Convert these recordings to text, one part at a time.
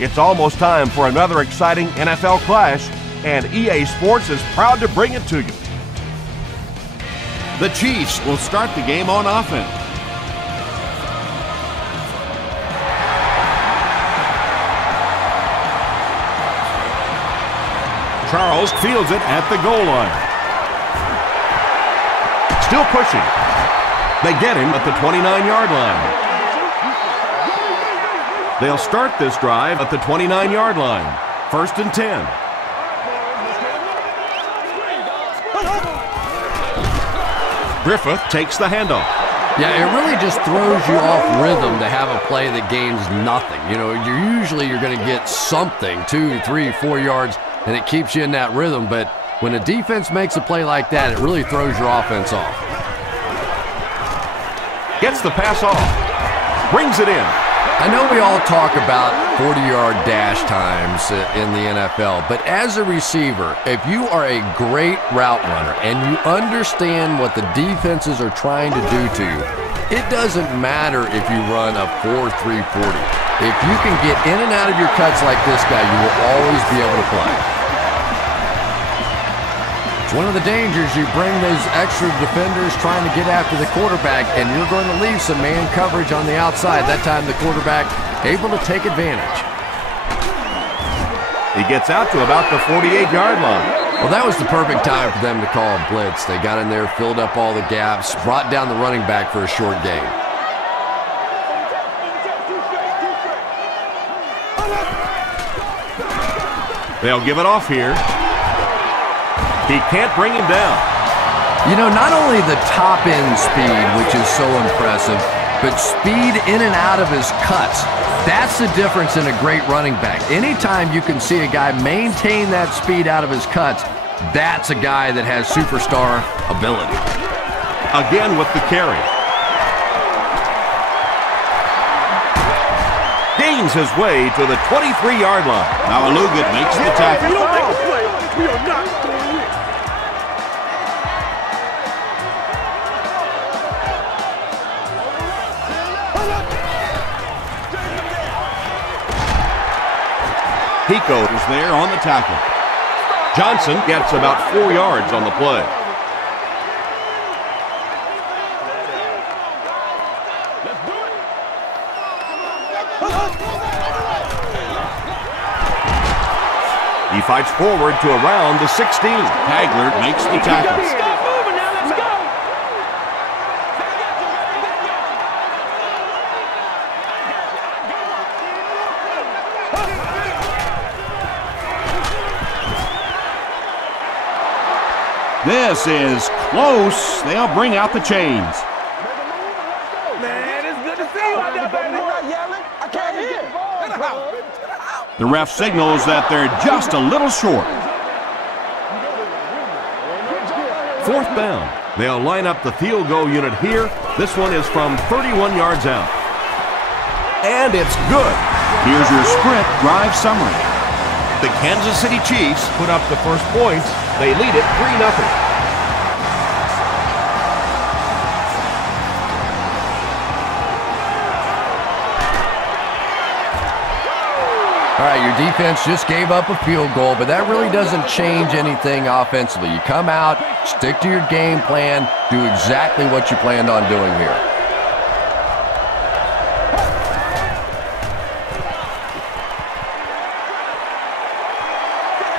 It's almost time for another exciting NFL clash, and EA Sports is proud to bring it to you. The Chiefs will start the game on offense. Charles fields it at the goal line. Still pushing. They get him at the 29-yard line. They'll start this drive at the 29-yard line. 1st and 10. Griffith takes the handoff. Yeah, it really just throws you off rhythm to have a play that gains nothing. You know, you're going to get something, 2, 3, 4 yards, and it keeps you in that rhythm. But when a defense makes a play like that, it really throws your offense off. Gets the pass off. Brings it in. I know we all talk about 40-yard dash times in the NFL, but as a receiver, if you are a great route runner and you understand what the defenses are trying to do to you, it doesn't matter if you run a 4.3 40. If you can get in and out of your cuts like this guy, you will always be able to play. It's one of the dangers. You bring those extra defenders trying to get after the quarterback, and you're going to leave some man coverage on the outside. That time the quarterback able to take advantage. He gets out to about the 48-yard line. Well, that was the perfect time for them to call a blitz. They got in there, filled up all the gaps, brought down the running back for a short gain. They'll give it off here. He can't bring him down. You know, not only the top-end speed, which is so impressive, but speed in and out of his cuts. That's the difference in a great running back. Anytime you can see a guy maintain that speed out of his cuts, that's a guy that has superstar ability. Again with the carry. Gains his way to the 23-yard line. Now Lugan makes the tackle. We don't make a play. We are not going to win. Pico is there on the tackle. Johnson gets about 4 yards on the play. He fights forward to around the 16. Hagler makes the tackle. This is close. They'll bring out the chains. Man, it's good to see you out there, baby. I can't hear. The ref signals that they're just a little short. 4th down. They'll line up the field goal unit here. This one is from 31 yards out. And it's good. Here's your sprint drive summary. The Kansas City Chiefs put up the first points. They lead it 3-0. All right, your defense just gave up a field goal, but that really doesn't change anything offensively. You come out, stick to your game plan, do exactly what you planned on doing here.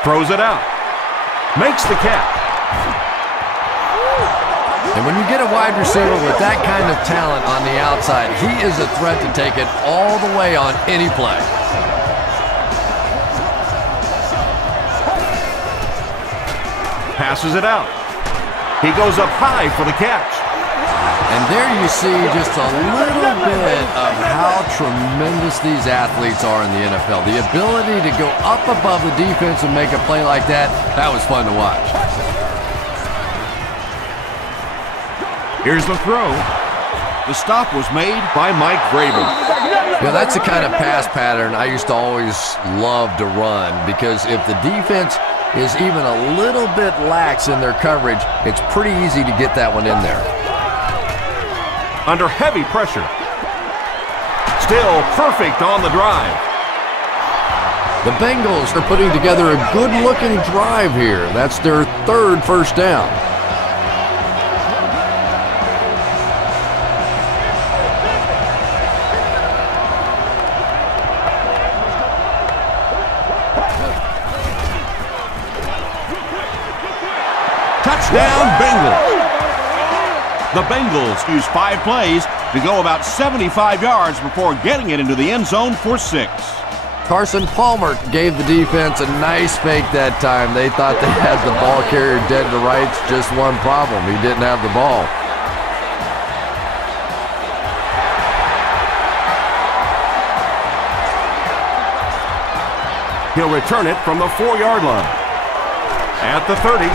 Throws it out. Makes the catch. And when you get a wide receiver with that kind of talent on the outside, he is a threat to take it all the way on any play. Passes it out. He goes up high for the catch. And there you see just a little bit of how tremendous these athletes are in the NFL. The ability to go up above the defense and make a play like that, that was fun to watch. Here's the throw. The stop was made by Mike Vrabel. You know, that's the kind of pass pattern I used to always love to run, because if the defense is even a little bit lax in their coverage, it's pretty easy to get that one in there. Under heavy pressure. Still perfect on the drive. The Bengals are putting together a good-looking drive here. That's their third first down. Touchdown, Bengals. The Bengals use 5 plays to go about 75 yards before getting it into the end zone for 6. Carson Palmer gave the defense a nice fake that time. They thought they had the ball carrier dead to rights. Just one problem, he didn't have the ball. He'll return it from the 4-yard line. At the 30.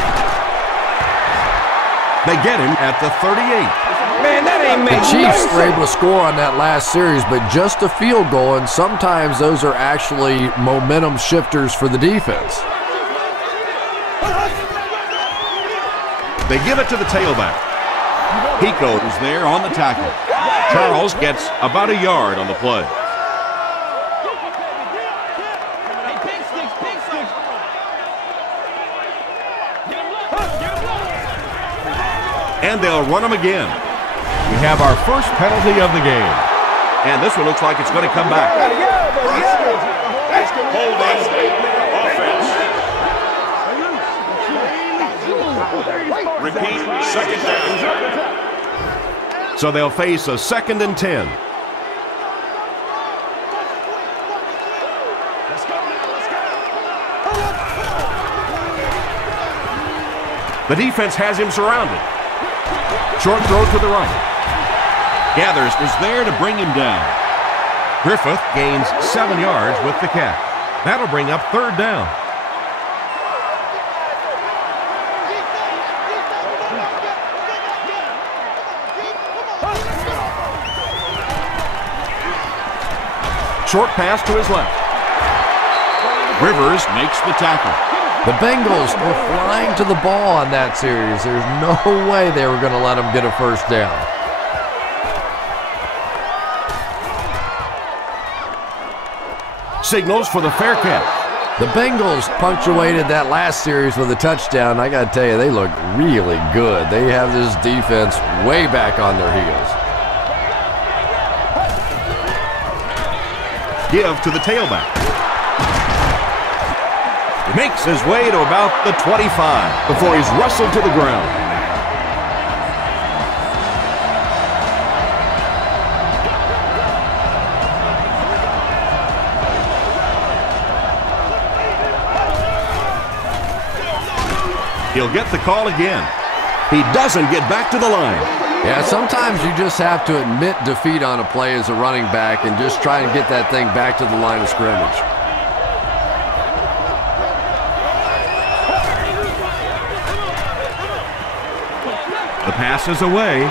They get him at the 38. Man, that ain't The Chiefs were able to score on that last series, but just a field goal, and sometimes those are actually momentum shifters for the defense. They give it to the tailback. Pico is there on the tackle. Charles gets about a yard on the play. And they'll run him again. We have our first penalty of the game. And this one looks like it's going to come back. Repeat, second down. So they'll face a 2nd and 10. The defense has him surrounded. Short throw to the right. Gathers is there to bring him down. Griffith gains 7 yards with the catch. That'll bring up 3rd down. Short pass to his left. Rivers makes the tackle. The Bengals were flying to the ball on that series. There's no way they were going to let them get a first down. Signals for the fair catch. The Bengals punctuated that last series with a touchdown. I got to tell you, they look really good. They have this defense way back on their heels. Give to the tailback. Makes his way to about the 25 before he's wrestled to the ground. He'll get the call again. He doesn't get back to the line. Yeah, sometimes you just have to admit defeat on a play as a running back and just try and get that thing back to the line of scrimmage. The pass is away.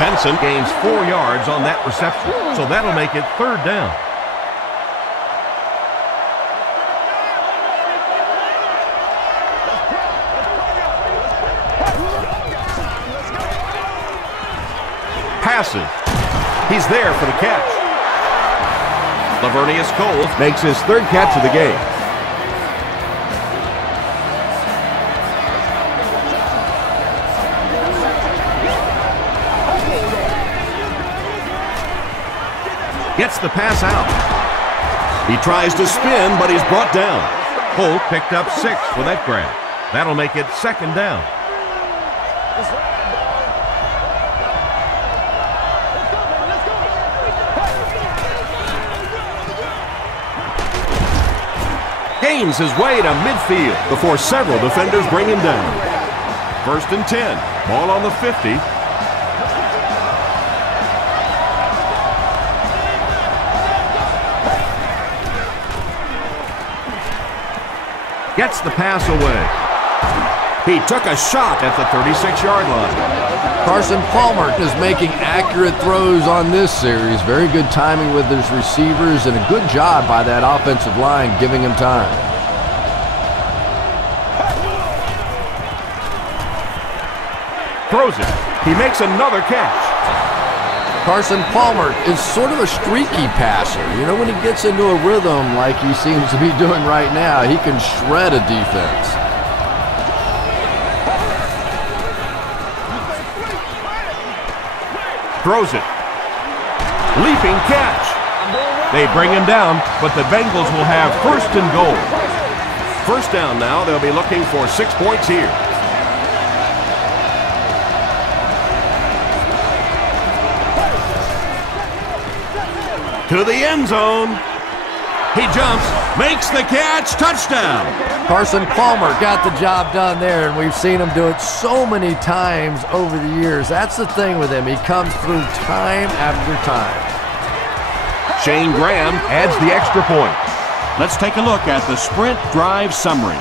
Benson gains 4 yards on that reception, so that'll make it 3rd down. Passes. He's there for the catch. Lavernius Coles makes his 3rd catch of the game. Gets the pass out. He tries to spin, but he's brought down. Holt picked up 6 for that grab. That'll make it 2nd down. Gains his way to midfield before several defenders bring him down. 1st and 10. Ball on the 50. Gets the pass away. He took a shot at the 36-yard line. Carson Palmer is making accurate throws on this series. Very good timing with his receivers and a good job by that offensive line giving him time. Throws it. He makes another catch. Carson Palmer is sort of a streaky passer. You know, when he gets into a rhythm like he seems to be doing right now, he can shred a defense. Throws it. Leaping catch. They bring him down, but the Bengals will have first and goal. First down now. They'll be looking for 6 points here. To the end zone. He jumps, makes the catch, touchdown. Carson Palmer got the job done there, and we've seen him do it so many times over the years. That's the thing with him. He comes through time after time. Shane Graham adds the extra point. Let's take a look at the sprint drive summary.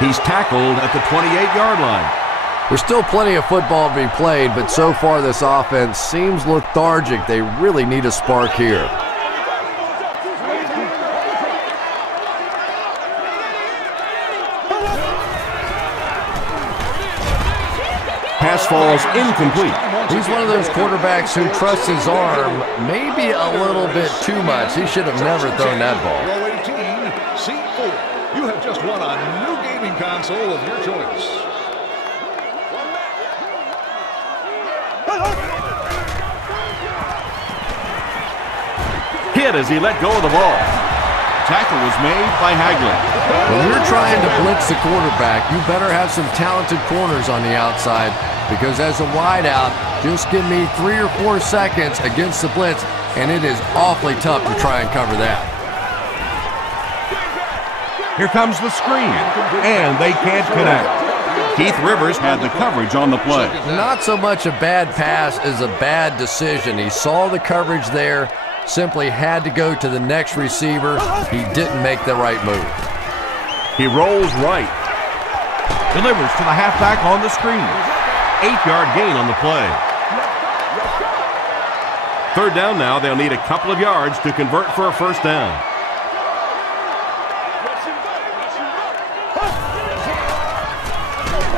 He's tackled at the 28-yard line. There's still plenty of football to be played, but so far this offense seems lethargic. They really need a spark here. Pass falls incomplete. He's one of those quarterbacks who trusts his arm maybe a little bit too much. He should have never thrown that ball. Row 18, seat 4. You have just won a new gaming console of your choice. Hit as he let go of the ball. Tackle was made by Hagley. When you're trying to blitz the quarterback, you better have some talented corners on the outside, because as a wideout, just give me 3 or 4 seconds against the blitz, and it is awfully tough to try and cover that. Here comes the screen, and they can't connect. Keith Rivers had the coverage on the play. Not so much a bad pass as a bad decision. He saw the coverage there, simply had to go to the next receiver. He didn't make the right move. He rolls right. Delivers to the halfback on the screen. 8-yard gain on the play. Third down now. They'll need a couple of yards to convert for a first down.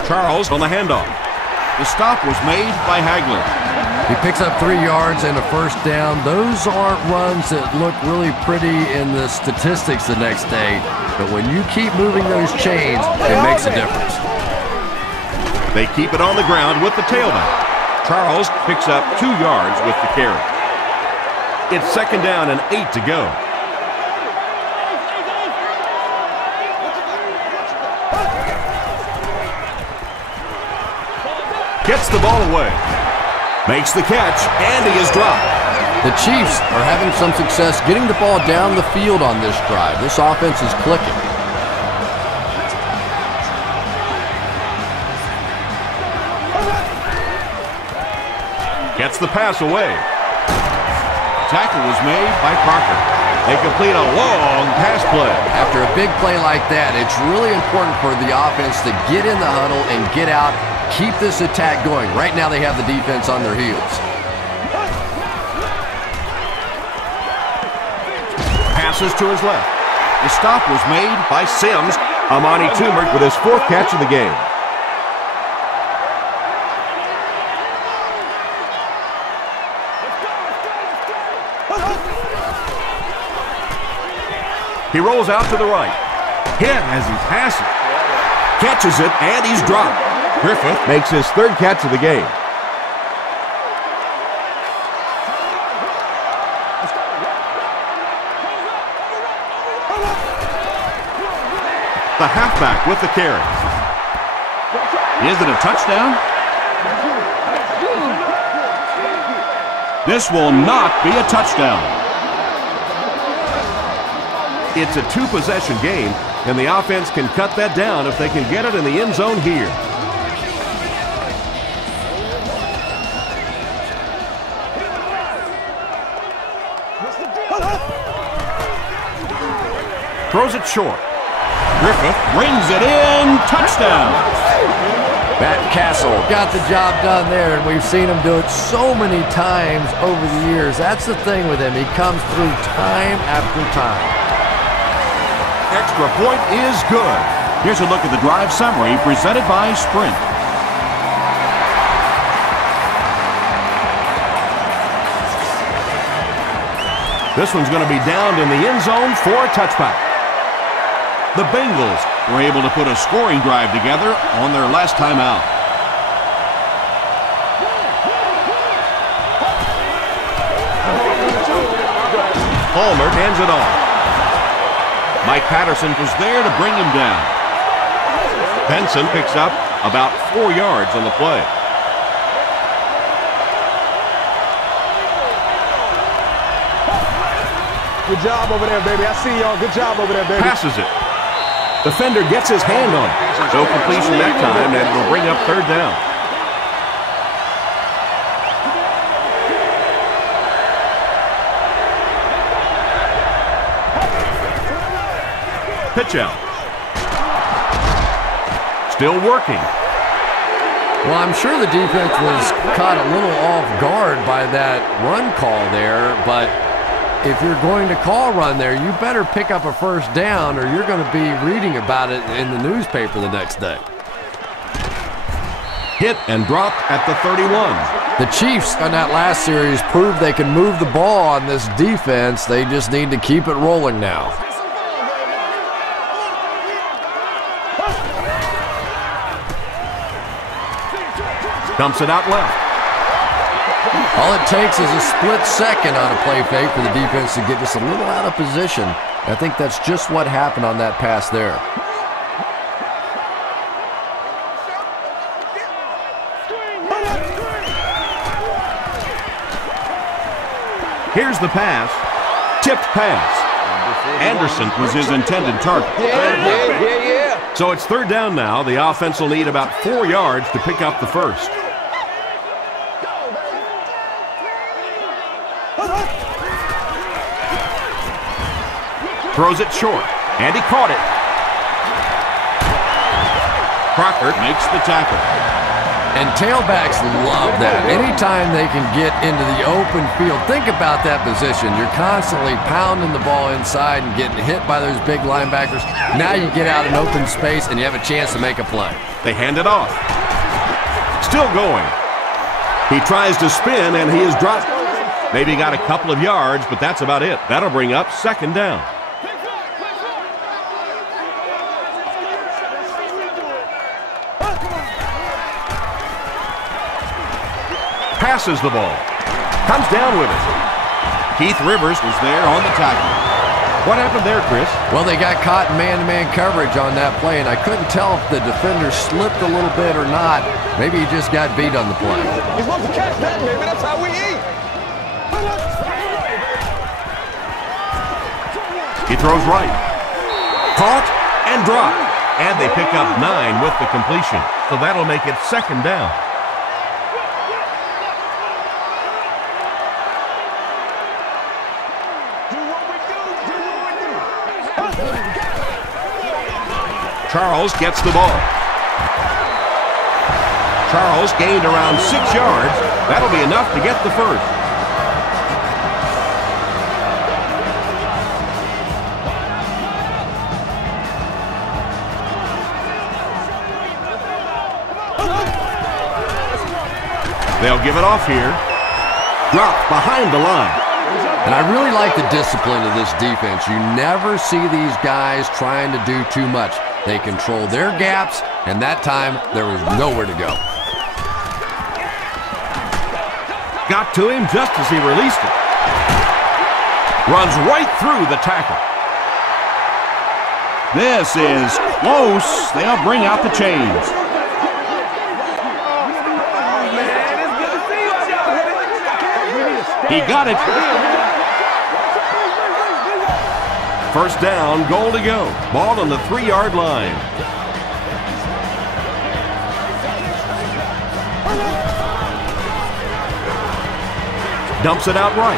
Charles on the handoff. The stop was made by Hagley. He picks up 3 yards and a first down. Those aren't runs that look really pretty in the statistics the next day, but when you keep moving those chains, it makes a difference. They keep it on the ground with the tailback. Charles picks up 2 yards with the carry. It's second down and 8 to go. Gets the ball away. Makes the catch, and he is dropped. The Chiefs are having some success getting the ball down the field on this drive. This offense is clicking. Gets the pass away. Tackle was made by Parker. They complete a long pass play. After a big play like that, it's really important for the offense to get in the huddle and get out, keep this attack going. Right now they have the defense on their heels. Passes to his left. The stop was made by Sims. Amani Toomer with his 4th catch of the game. He rolls out to the right. Hit as he passes. Catches it, and he's dropped. Griffith makes his 3rd catch of the game. The halfback with the carry. Is it a touchdown? This will not be a touchdown. It's a 2-possession game, and the offense can cut that down if they can get it in the end zone here. Throws it short. Griffith brings it in. Touchdown. Matt Castle got the job done there, and we've seen him do it so many times over the years. That's the thing with him. He comes through time after time. extra point is good. Here's a look at the drive summary presented by Sprint. This one's going to be downed in the end zone for a touchback. The Bengals were able to put a scoring drive together on their last time out. Palmer hands it off. Mike Patterson was there to bring him down. Benson picks up about 4 yards on the play. Good job over there, baby. I see y'all. Good job over there, baby. Passes it. Defender gets his hand on it. No completion that time, and will bring up third down. Pitch out. Still working. Well, I'm sure the defense was caught a little off guard by that run call there, but if you're going to call run there, you better pick up a first down or you're going to be reading about it in the newspaper the next day. Hit and dropped at the 31. The Chiefs on that last series proved they can move the ball on this defense. They just need to keep it rolling now. Dumps it out left. All it takes is a split second on a play fake for the defense to get just a little out of position. I think that's just what happened on that pass there. Here's the pass. Tipped pass. Anderson was his intended target. So it's third down now. The offense will need about 4 yards to pick up the first. Throws it short, and he caught it. Crocker makes the tackle. And tailbacks love that. Anytime they can get into the open field, think about that position. You're constantly pounding the ball inside and getting hit by those big linebackers. Now you get out in open space and you have a chance to make a play. They hand it off. Still going. He tries to spin, and he is dropped. Maybe got a couple of yards, but that's about it. That'll bring up second down. Passes the ball. Comes down with it. Keith Rivers was there on the tackle. What happened there, Chris? Well, they got caught in man-to-man coverage on that play, and I couldn't tell if the defender slipped a little bit or not. Maybe he just got beat on the play. You're supposed to catch that, baby. That's how we eat. He throws right. Caught and dropped. And they pick up 9 with the completion. So that'll make it second down. Charles gets the ball. Charles gained around 6 yards. That'll be enough to get the first. They'll give it off here. Dropped behind the line. And I really like the discipline of this defense. You never see these guys trying to do too much. They control their gaps, and that time there was nowhere to go. Got to him just as he released it. Runs right through the tackle. This is close. They'll bring out the chains. He got it. First down, goal to go. Ball on the 3-yard line. Dumps it out right.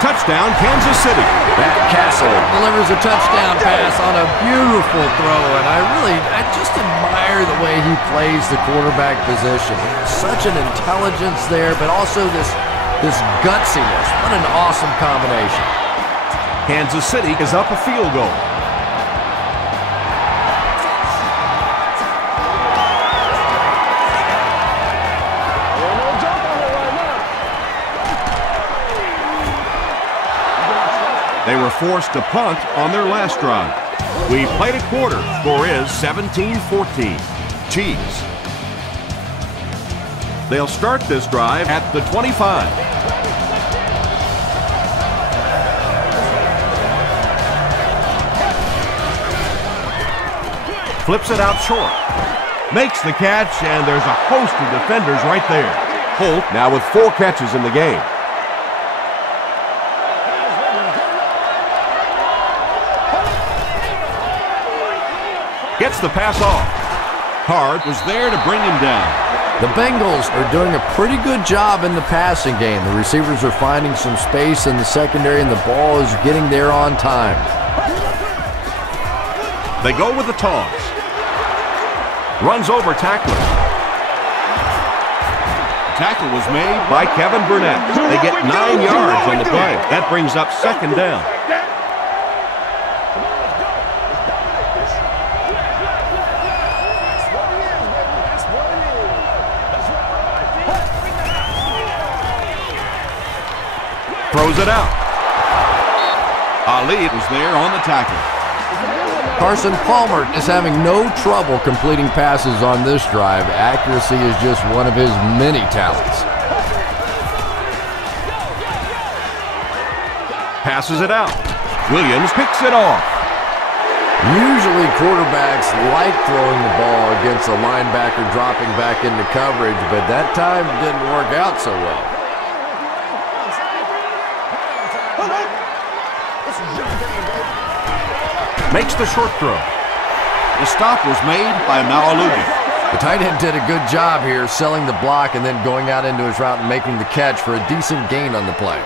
Touchdown, Kansas City. Matt Castle delivers a touchdown pass on a beautiful throw, and I just admire the way he plays the quarterback position. Such an intelligence there, but also this gutsiness. What an awesome combination. Kansas City is up a field goal. They were forced to punt on their last drive. We played a quarter. Score is 17-14. Chiefs. They'll start this drive at the 25. Flips it out short. Makes the catch, and there's a host of defenders right there. Holt now with 4 catches in the game. Gets the pass off. Hart was there to bring him down. The Bengals are doing a pretty good job in the passing game. The receivers are finding some space in the secondary, and the ball is getting there on time. They go with the toss. Runs over tackler. Tackle was made by Kevin Burnett. They get 9 yards on the play. That brings up second down. Throws it out. Ali was there on the tackle. Carson Palmer is having no trouble completing passes on this drive. Accuracy is just one of his many talents. Passes it out. Williams picks it off. Usually quarterbacks like throwing the ball against a linebacker dropping back into coverage, but that time didn't work out so well. Makes the short throw. The stop was made by Maulugi. The tight end did a good job here selling the block and then going out into his route and making the catch for a decent gain on the play.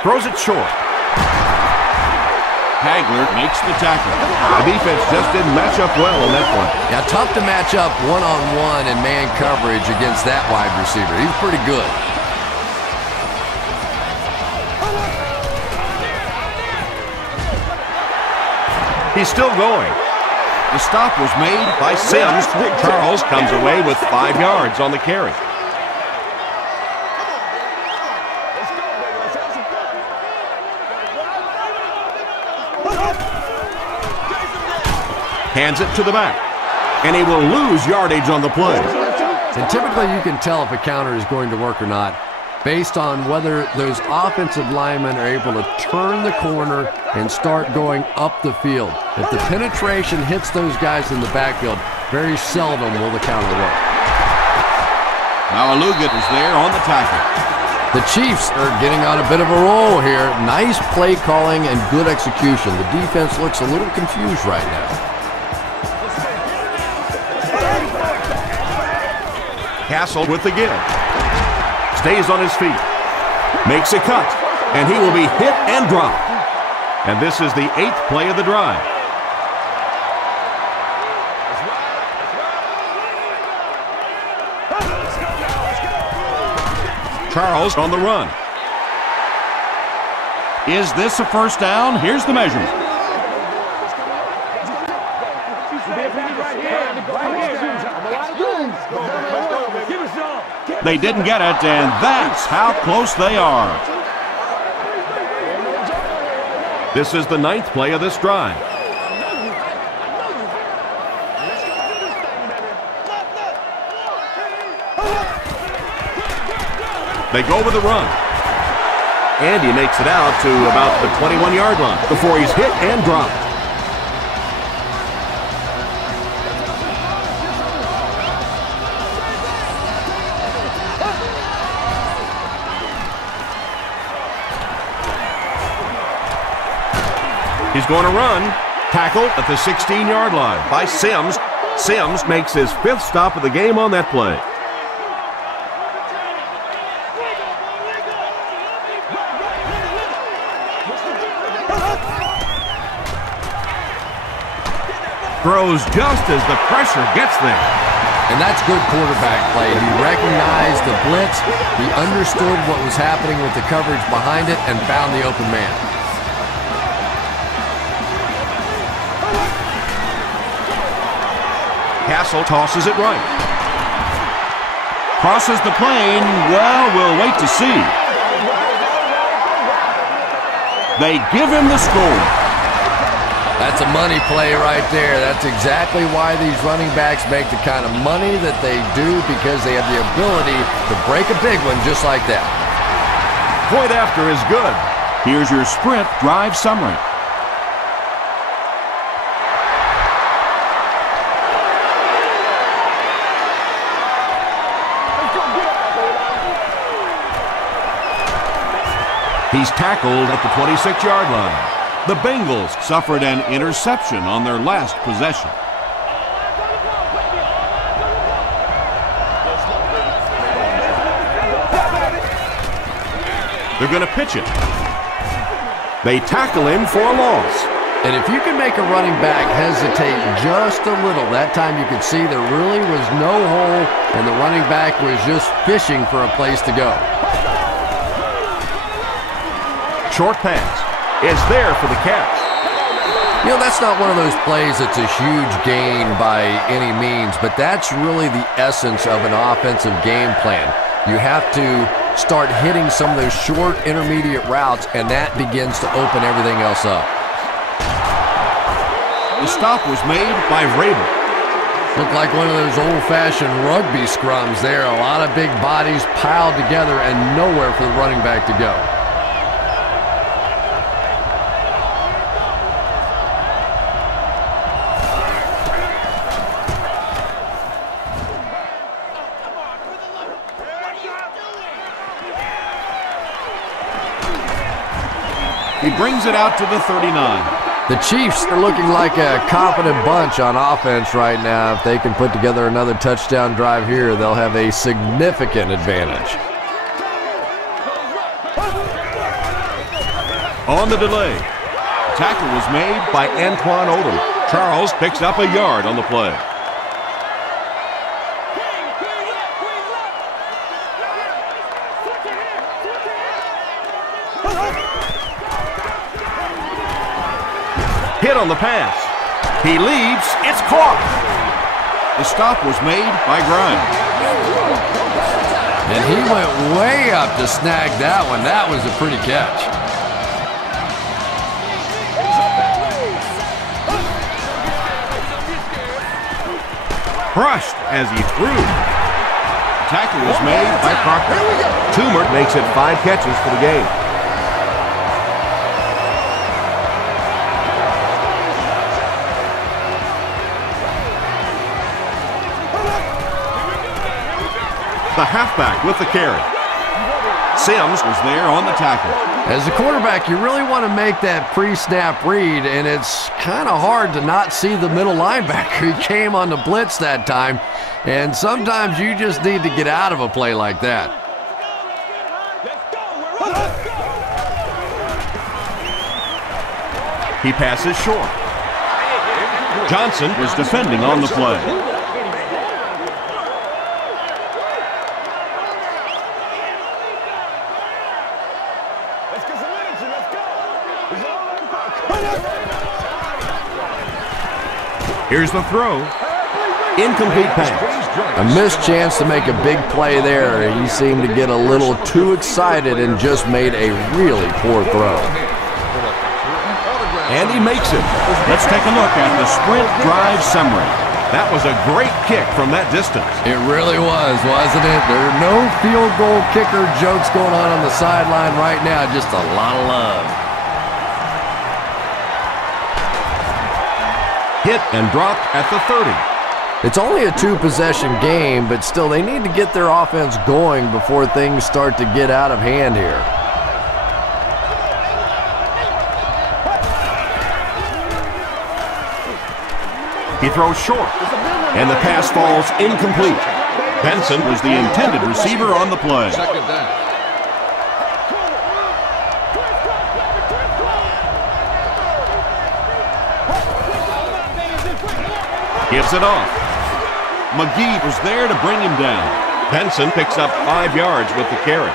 Throws it short. Hagler makes the tackle. The defense just didn't match up well on that one. Yeah, tough to match up one-on-one in man coverage against that wide receiver. He's pretty good. He's still going. The stop was made by Sims. Charles comes away with 5 yards on the carry. Hands it to the back. And he will lose yardage on the play. And typically you can tell if a counter is going to work or not based on whether those offensive linemen are able to turn the corner and start going up the field. If the penetration hits those guys in the backfield, very seldom will the counter work. Maulugi is there on the tackle. The Chiefs are getting on a bit of a roll here. Nice play calling and good execution. The defense looks a little confused right now. Castle with the give. Stays on his feet. Makes a cut. And he will be hit and dropped. And this is the 8th play of the drive. Charles on the run. Is this a first down? Here's the measurement. They didn't get it, and that's how close they are. This is the 9th play of this drive. They go with the run. And he makes it out to about the 21-yard line before he's hit and dropped. He's going to run. Tackled at the 16-yard line by Sims. Sims makes his 5th stop of the game on that play. Throws just as the pressure gets there. And that's good quarterback play. He recognized the blitz. He understood what was happening with the coverage behind it and found the open man. Castle tosses it right. Crosses the plane. Well, we'll wait to see. They give him the score. That's a money play right there. That's exactly why these running backs make the kind of money that they do, because they have the ability to break a big one just like that. Point after is good. Here's your sprint drive summary. He's tackled at the 26-yard line. The Bengals suffered an interception on their last possession. They're going to pitch it. They tackle him for a loss. And if you can make a running back hesitate just a little, that time you could see there really was no hole and the running back was just fishing for a place to go. Short pass is there for the catch. You know, that's not one of those plays that's a huge gain by any means, but that's really the essence of an offensive game plan. You have to start hitting some of those short intermediate routes, and that begins to open everything else up. The stop was made by Rabel. Looked like one of those old-fashioned rugby scrums there. A lot of big bodies piled together and nowhere for the running back to go. He brings it out to the 39. The Chiefs are looking like a confident bunch on offense right now. If they can put together another touchdown drive here, they'll have a significant advantage. On the delay. Tackle was made by Antoine Odom. Charles picks up a yard on the play. Hit on the pass. He leaps. It's caught. The stop was made by Grimes. And he went way up to snag that one. That was a pretty catch. Crushed as he threw. Tackle was made by Proctor. Toomer makes it 5 catches for the game. The halfback with the carry. Sims Was there on the tackle. As a quarterback, you really want to make that pre-snap read, and it's kind of hard to not see the middle linebacker. He came on the blitz that time, and sometimes you just need to get out of a play like that. He passes short. Johnson was defending on the play. Here's the throw. Incomplete pass. A missed chance to make a big play there. He seemed to get a little too excited and just made a really poor throw. And he makes it. Let's take a look at the sprint drive summary. That was a great kick from that distance. It really was, wasn't it? There are no field goal kicker jokes going on the sideline right now. Just a lot of love. Hit and dropped at the 30. It's only a 2-possession game, but still they need to get their offense going before things start to get out of hand here. He throws short, and the pass falls incomplete. Benson was the intended receiver on the play. Second down. Gives it off. McGee was there to bring him down. Benson picks up 5 yards with the carry.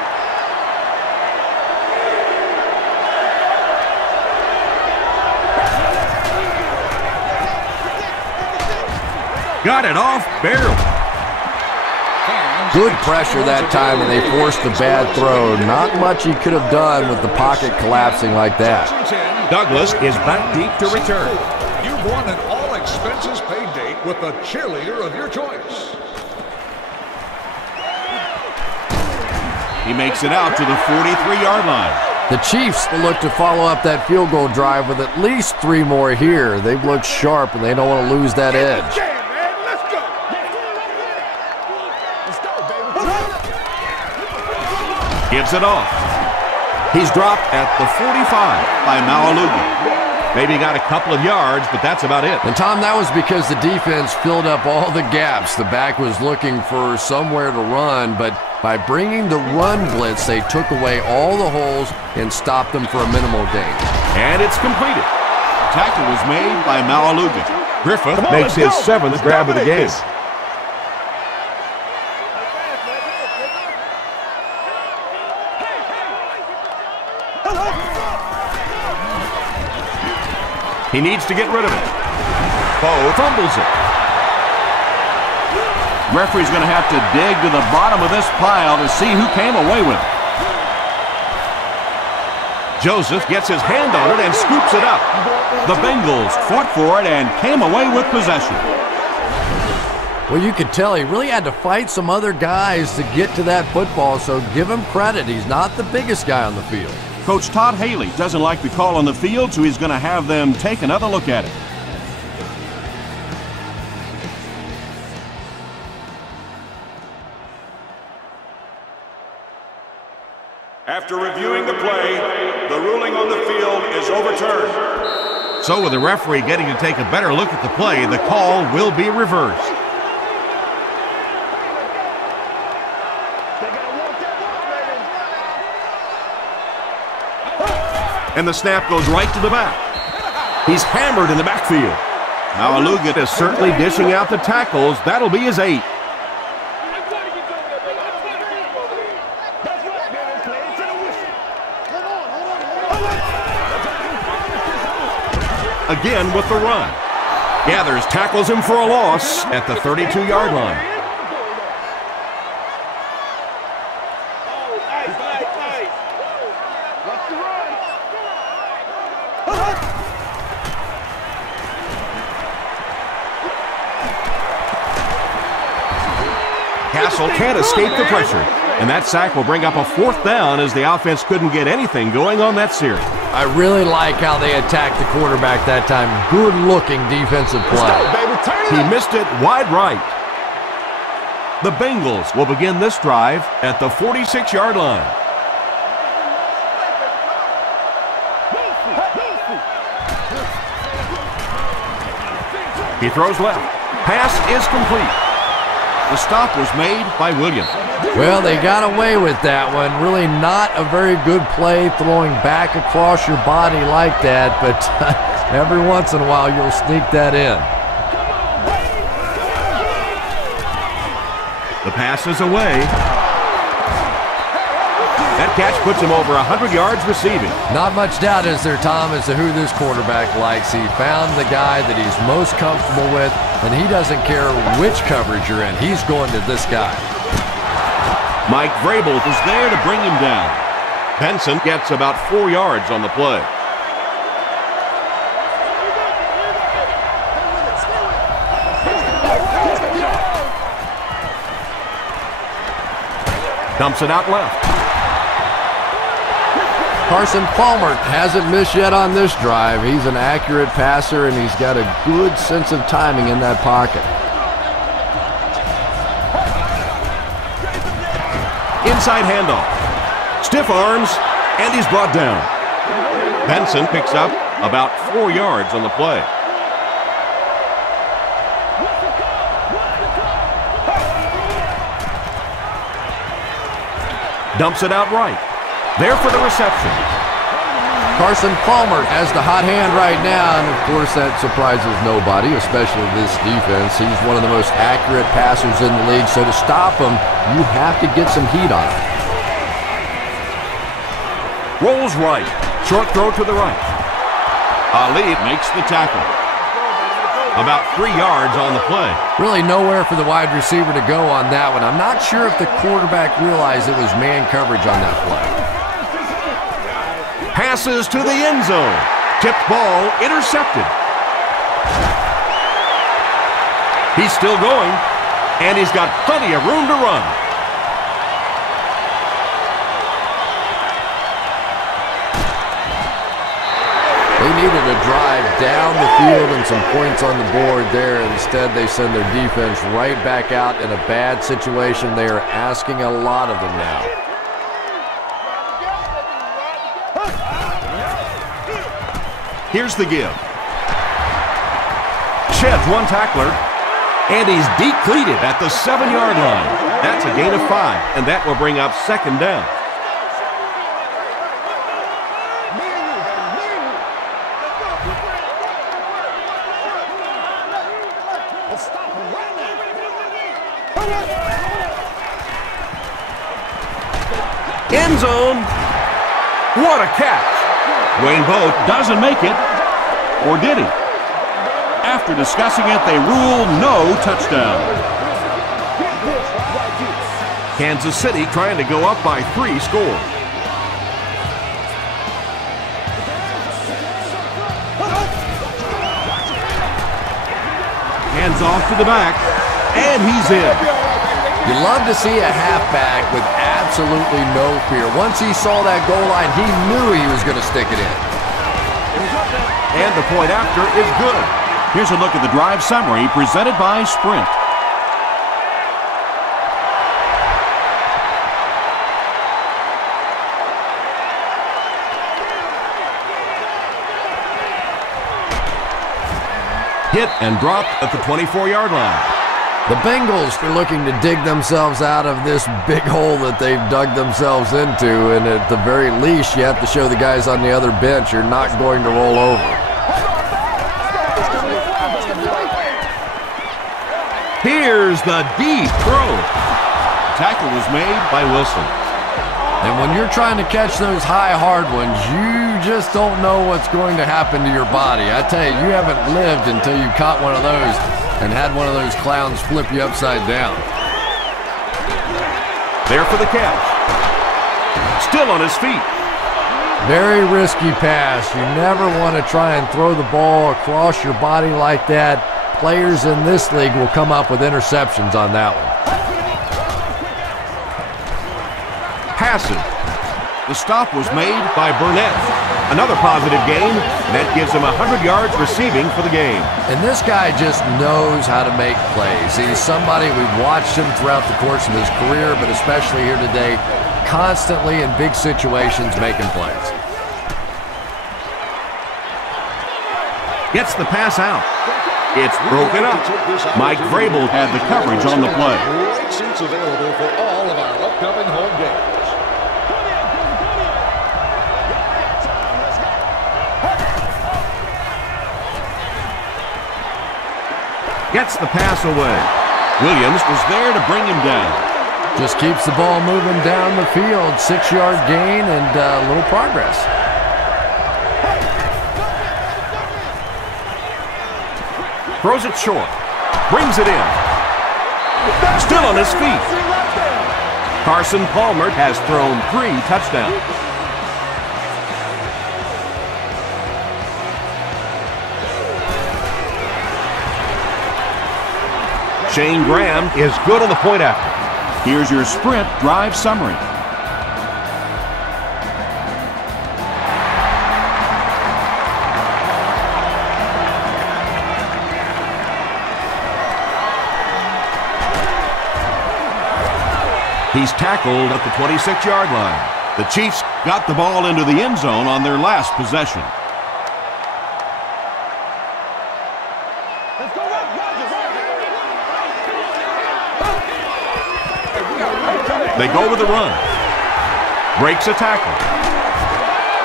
Got it off barely. Good pressure that time, and they forced the bad throw. Not much he could have done with the pocket collapsing like that. Douglas is back deep to return. You've won an all-expenses-paid date with the cheerleader of your choice. He makes it out to the 43-yard line. The Chiefs will look to follow up that field goal drive with at least 3 more here. They've looked sharp, and they don't want to lose that edge. Gives it off. He's dropped at the 45 by Maualuga. Maybe got a couple of yards, but that's about it. And, Tom, that was because the defense filled up all the gaps. The back was looking for somewhere to run, but by bringing the run blitz, they took away all the holes and stopped them for a minimal gain. And it's completed. Tackle was made by Maualuga. Griffith makes his 7th grab of the game. He needs to get rid of it. Bo fumbles it. Referee's going to have to dig to the bottom of this pile to see who came away with it. Joseph gets his hand on it and scoops it up. The Bengals fought for it and came away with possession. Well, you could tell he really had to fight some other guys to get to that football, so give him credit. He's not the biggest guy on the field. Coach Todd Haley doesn't like the call on the field, so he's going to have them take another look at it. After reviewing the play, the ruling on the field is overturned. So with the referee getting to take a better look at the play, the call will be reversed. And the snap goes right to the back. He's hammered in the backfield. Maualuga is certainly dishing out the tackles. That'll be his 8th. Again with the run. Gathers, tackles him for a loss at the 32-yard line. Castle can't escape the pressure, and that sack will bring up a 4th down as the offense couldn't get anything going on that series. I really like how they attacked the quarterback that time. Good-looking defensive play. He missed it wide right. The Bengals will begin this drive at the 46-yard line. He throws left. Pass is complete. The stop was made by Williams. Well, they got away with that one. Really not a very good play throwing back across your body like that, but every once in a while you'll sneak that in. The pass is away. That catch puts him over 100 yards receiving. Not much doubt, is there, Tom, as to who this quarterback likes. He found the guy that he's most comfortable with, and he doesn't care which coverage you're in. He's going to this guy. Mike Vrabel is there to bring him down. Benson gets about 4 yards on the play. Dumps it out left. Carson Palmer hasn't missed yet on this drive. He's an accurate passer, and he's got a good sense of timing in that pocket. Inside handoff. Stiff arms, and he's brought down. Benson picks up about 4 yards on the play. Dumps it out right. There for the reception. Carson Palmer has the hot hand right now, and of course that surprises nobody, especially this defense. He's one of the most accurate passers in the league, so to stop him, you have to get some heat on him. Rolls right. Short throw to the right. Ali makes the tackle. About 3 yards on the play. Really nowhere for the wide receiver to go on that one. I'm not sure if the quarterback realized it was man coverage on that play. Passes to the end zone. Tipped ball intercepted. He's still going, and he's got plenty of room to run. They needed a drive down the field and some points on the board there. Instead, they send their defense right back out in a bad situation. They are asking a lot of them now. Here's the give. Sheds one tackler, and he's depleted at the 7-yard line. That's a gain of 5, and that will bring up second down. End zone. What a catch. Wayne Boat doesn't make it, or did he? After discussing it, they rule no touchdown. Kansas City trying to go up by 3 scores. Hands off to the back, and he's in. You love to see a halfback with absolutely no fear. Once he saw that goal line, he knew he was going to stick it in. And the point after is good. Here's a look at the drive summary presented by Sprint. Hit and dropped at the 24-yard line. The Bengals are looking to dig themselves out of this big hole that they've dug themselves into, and at the very least, you have to show the guys on the other bench you're not going to roll over. Here's the deep throw. The tackle was made by Wilson. And when you're trying to catch those high, hard ones, you just don't know what's going to happen to your body. I tell you, you haven't lived until you caught one of those and had one of those clowns flip you upside down. There for the catch. Still on his feet. Very risky pass. You never want to try and throw the ball across your body like that. Players in this league will come up with interceptions on that one. Passes. The stop was made By Burnett. Another positive gain. That gives him 100 yards receiving for the game. And this guy just knows how to make plays. He's somebody, we've watched him throughout the course of his career, but especially here today, constantly in big situations making plays. Gets the pass out. It's broken up. Mike Vrabel had the coverage on the play. Great seats available for all of our upcoming home games. Gets the pass away. Williams was there to bring him down. Just keeps the ball moving down the field. 6-yard gain and a little progress. Throws it short. Brings it in. Still on his feet. Carson Palmer has thrown 3 touchdowns. Shane Graham is good on the point after. Here's your Sprint drive summary. He's tackled at the 26-yard line. The Chiefs got the ball into the end zone on their last possession. They go with the run. Breaks a tackle.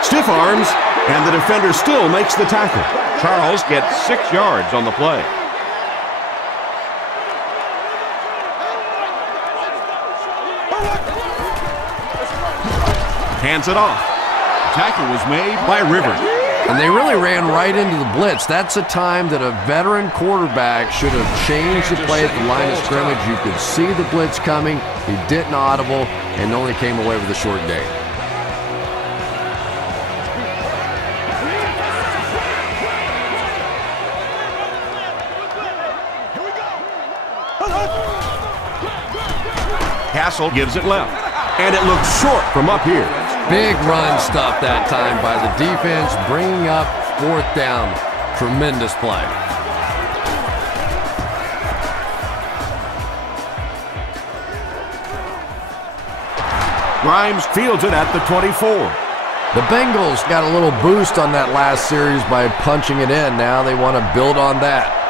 Stiff arms, and the defender still makes the tackle. Charles gets 6 yards on the play. Hands it off. The tackle was made By Rivers. And they really ran right into the blitz. That's a time that a veteran quarterback should have changed the play at the line of scrimmage. You could see the blitz coming. He didn't audible and only came away with a short gain. Castle gives it left, and it looks short from up here. Big run stop that time by the defense, bringing up 4th down. Tremendous play. Grimes fields it at the 24. The Bengals got a little boost on that last series by punching it in. Now they want to build on that.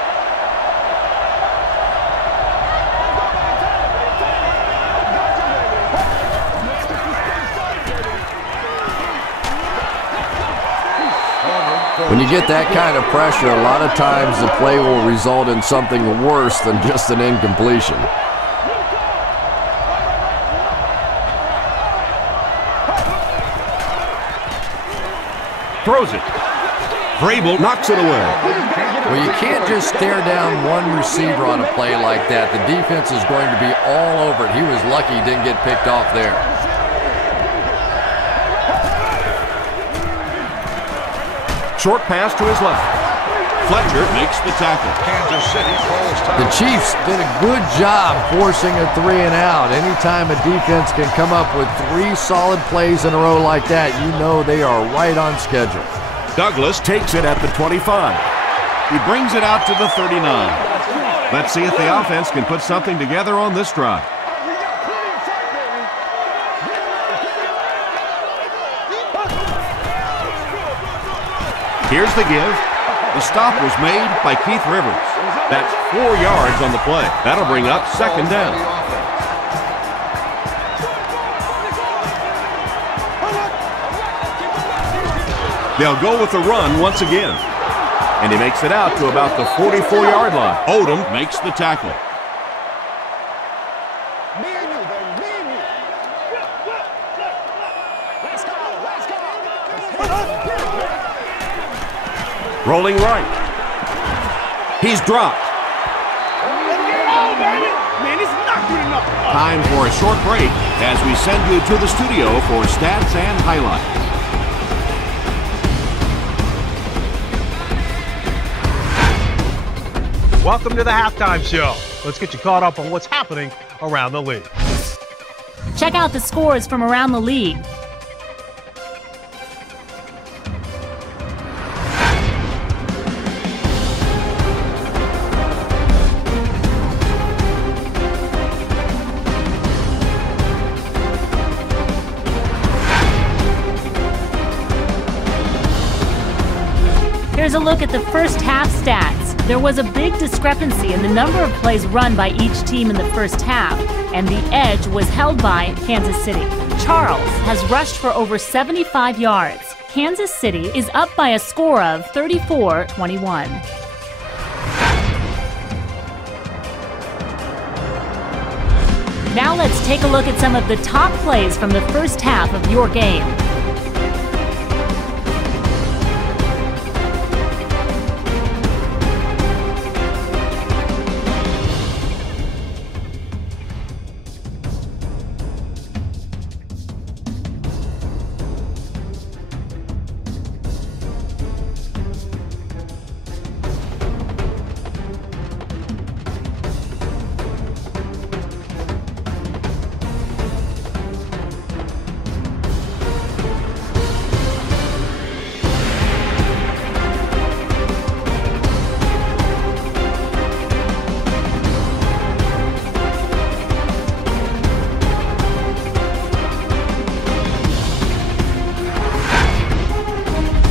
When you get that kind of pressure, a lot of times the play will result in something worse than just an incompletion. Throws it. Vrabel knocks it away. Well, you can't just stare down one receiver on a play like that. The defense is going to be all over it. He was lucky he didn't get picked off there. Short pass to his left. Fletcher makes the tackle. Kansas City calls time. The Chiefs did a good job forcing a 3 and out. Anytime a defense can come up with 3 solid plays in a row like that, you know they are right on schedule. Douglas takes it at the 25. He brings it out to the 39. Let's see if the offense can put something together on this drive. Here's the give. The stop was made by Keith Rivers. That's 4 yards on the play. That'll bring up 2nd down. They'll go with the run once again. And he makes it out to about the 44-yard line. Odom makes the tackle. Rolling right. He's dropped. Time for a short break as we send you to the studio for stats and highlights. Welcome to the halftime show. Let's get you caught up on what's happening around the league. Check out the scores from around the league. Here's a look at the first half stats. There was a big discrepancy in the number of plays run by each team in the first half, and the edge was held by Kansas City. Charles has rushed for over 75 yards. Kansas City is up by a score of 34-21. Now let's take a look at some of the top plays from the first half of your game.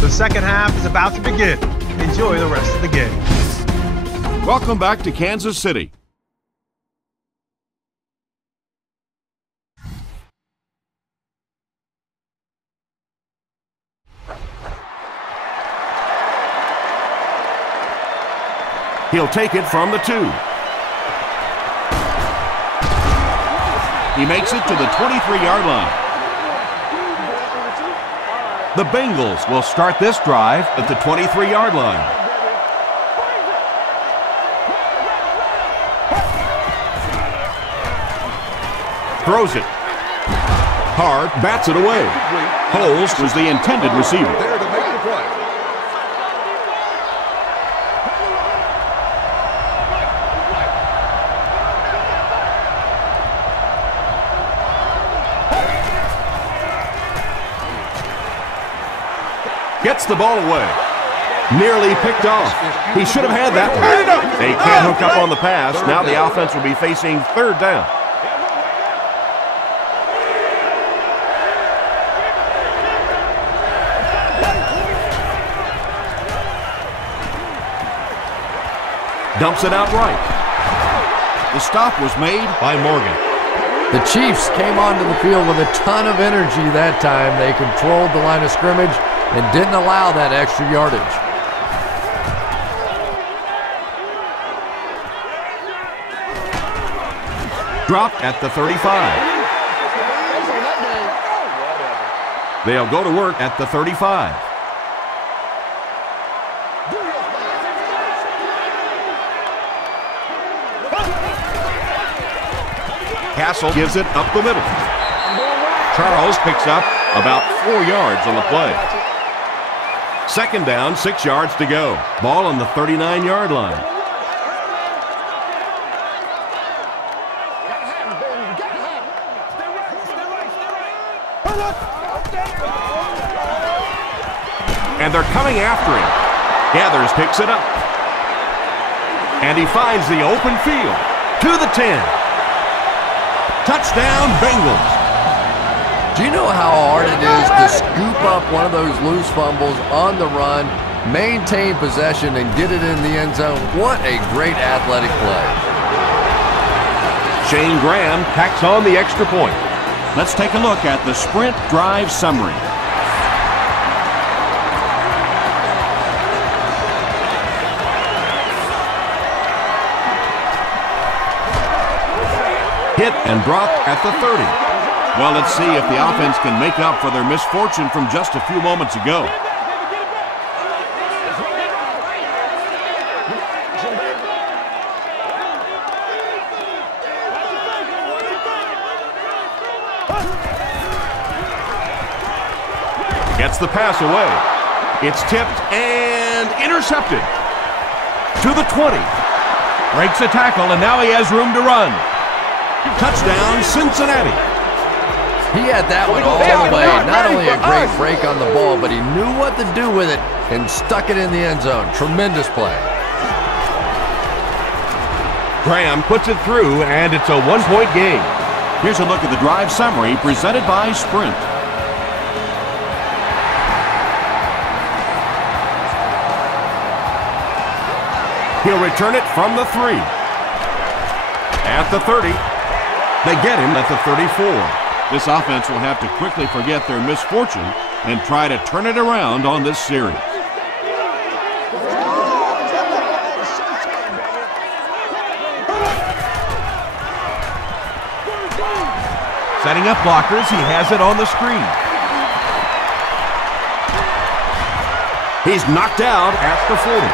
The second half is about to begin. Enjoy the rest of the game. Welcome back to Kansas City. He'll take it from the 2. He makes it to the 23-yard line. The Bengals will start this drive at the 23-yard line. Throws it. Hard bats it away. Holes was the intended receiver. There to make the play. Gets the ball away. Nearly picked off. He should have had that one. They can't hook up on the pass. Now the offense will be facing third down. Dumps it out right. The stop was made by Morgan. The Chiefs came onto the field with a ton of energy that time. They controlled the line of scrimmage and didn't allow that extra yardage. Dropped at the 35. They'll go to work at the 35. Castle gives it up the middle. Charles picks up about 4 yards on the play. Second down, 6 yards to go. Ball on the 39-yard line. And they're coming after him. Gathers picks it up. And he finds the open field to the 10. Touchdown, Bengals. Do you know how hard it is to scoop up one of those loose fumbles on the run, maintain possession, and get it in the end zone? What a great athletic play. Shane Graham tacks on the extra point. Let's take a look at the sprint drive summary. Hit and dropped at the 30. Well, let's see if the offense can make up for their misfortune from just a few moments ago. Gets the pass away. It's tipped and intercepted. To the 20. Breaks a tackle, and now he has room to run. Touchdown, Cincinnati. He had that one all the way. Not only a great break on the ball, but he knew what to do with it and stuck it in the end zone. Tremendous play. Graham puts it through, and it's a one-point game. Here's a look at the drive summary presented by Sprint. He'll return it from the 3. At the 30. They get him at the 34. This offense will have to quickly forget their misfortune and try to turn it around on this series. Setting up blockers, he has it on the screen. He's knocked out at the 40.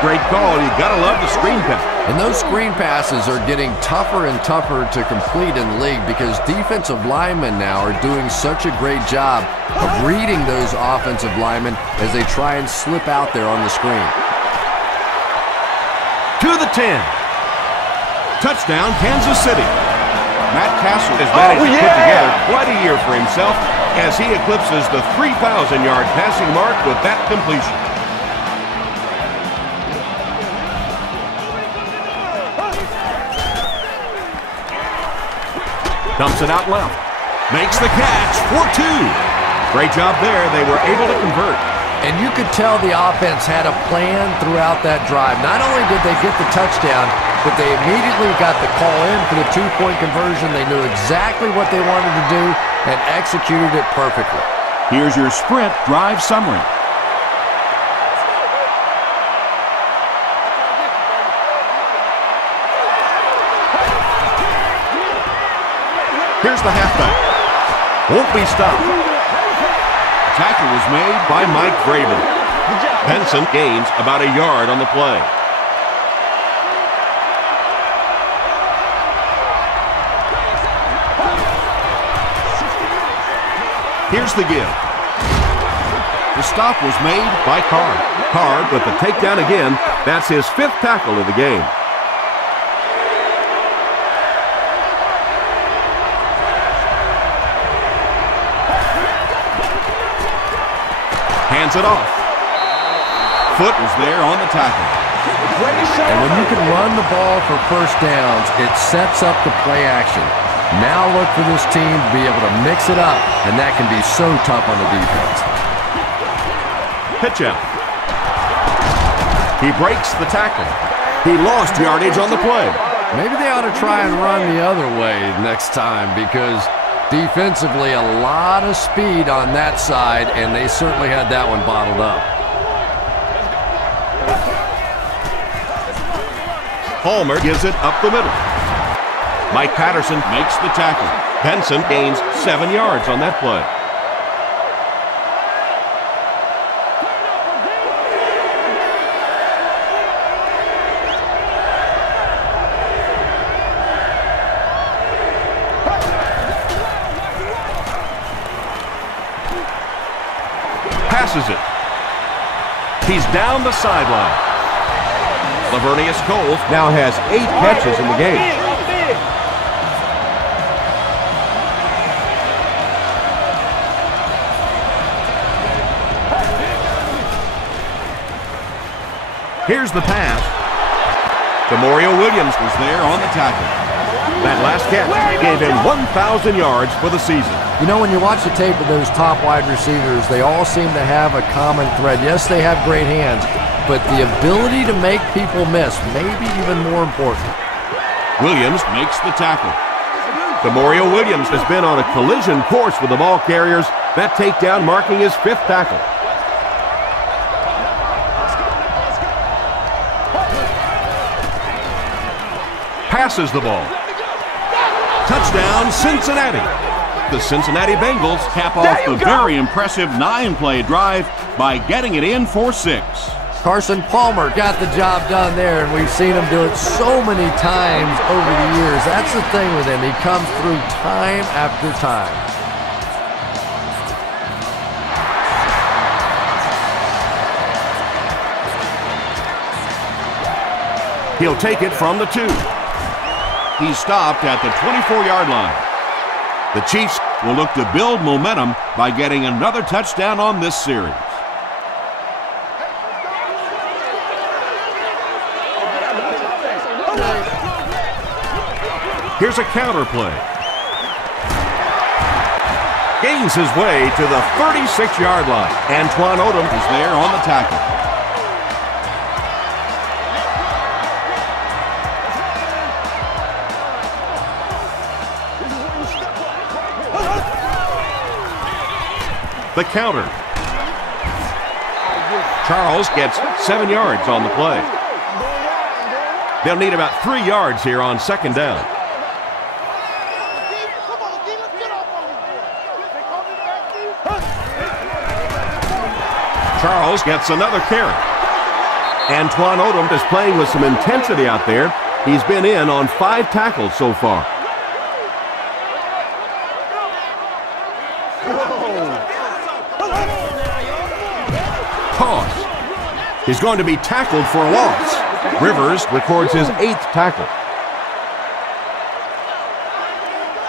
Great call. You gotta love the screen pass. And those screen passes are getting tougher and tougher to complete in the league because defensive linemen now are doing such a great job of reading those offensive linemen as they try and slip out there on the screen. To the 10. Touchdown, Kansas City. Matt Castle has managed to put together quite a year for himself as he eclipses the 3,000-yard passing mark with that completion. Dumps it out left. Makes the catch for 2. Great job there. They were able to convert. And you could tell the offense had a plan throughout that drive. Not only did they get the touchdown, but they immediately got the call in for the 2-point conversion. They knew exactly what they wanted to do and executed it perfectly. Here's your sprint drive summary. Here's the halfback. Won't be stopped. Tackle was made by Mike Vrabel. Benson gains about a yard on the play. Here's the give. The stop was made by Card. Card with the takedown again. That's his 5th tackle of the game. Hands it off. Foot was there on the tackle. And when you can run the ball for first downs, it sets up the play action. Now look for this team to be able to mix it up, and that can be so tough on the defense. Pitch out. He breaks the tackle. He lost yardage on the play. Maybe they ought to try and run the other way next time, because defensively, a lot of speed on that side, and they certainly had that one bottled up. Palmer gives it up the middle. Mike Patterson makes the tackle. Benson gains 7 yards on that play. Passes it. He's down the sideline. Lavernius Coles now has 8 catches in the game. Here's the pass. Demario Williams was there on the tackle. That last catch gave him 1,000 yards for the season. You know, when you watch the tape of those top wide receivers, they all seem to have a common thread. Yes, they have great hands, but the ability to make people miss may be even more important. Williams makes the tackle. Demario Williams has been on a collision course with the ball carriers. That takedown marking his 5th tackle. Passes the ball. Touchdown, Cincinnati. The Cincinnati Bengals cap off the very impressive 9-play drive by getting it in for 6. Carson Palmer got the job done there, and we've seen him do it so many times over the years. That's the thing with him. He comes through time after time. He'll take it from the 2. He's stopped at the 24-yard line. The Chiefs will look to build momentum by getting another touchdown on this series. Here's a counter play. Gains his way to the 36-yard line. Antoine Odom is there on the tackle. The counter. Charles gets 7 yards on the play. They'll need about 3 yards here on 2nd down. Charles gets another carry. Antoine Odom is playing with some intensity out there. He's been in on 5 tackles so far. Toss. He's going to be tackled for a loss. Rivers records his 8th tackle.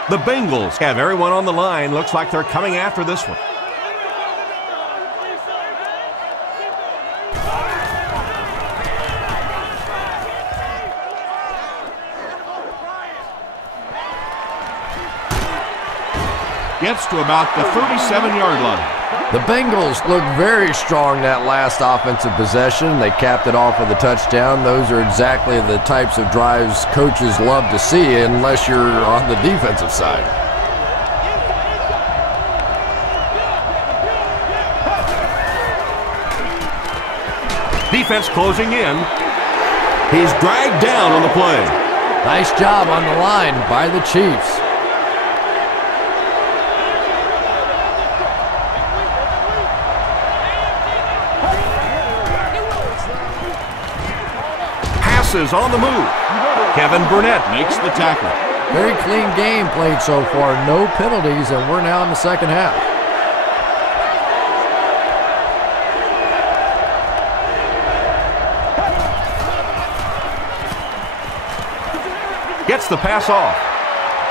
The Bengals have everyone on the line. Looks like they're coming after this one. Gets to about the 37-yard line. The Bengals looked very strong that last offensive possession. They capped it off with a touchdown. Those are exactly the types of drives coaches love to see, unless you're on the defensive side. Defense closing in. He's dragged down on the play. Nice job on the line by the Chiefs. is on the move. Kevin Burnett makes the tackle. Very clean game played so far. No penalties, and we're now in the second half. Gets the pass off.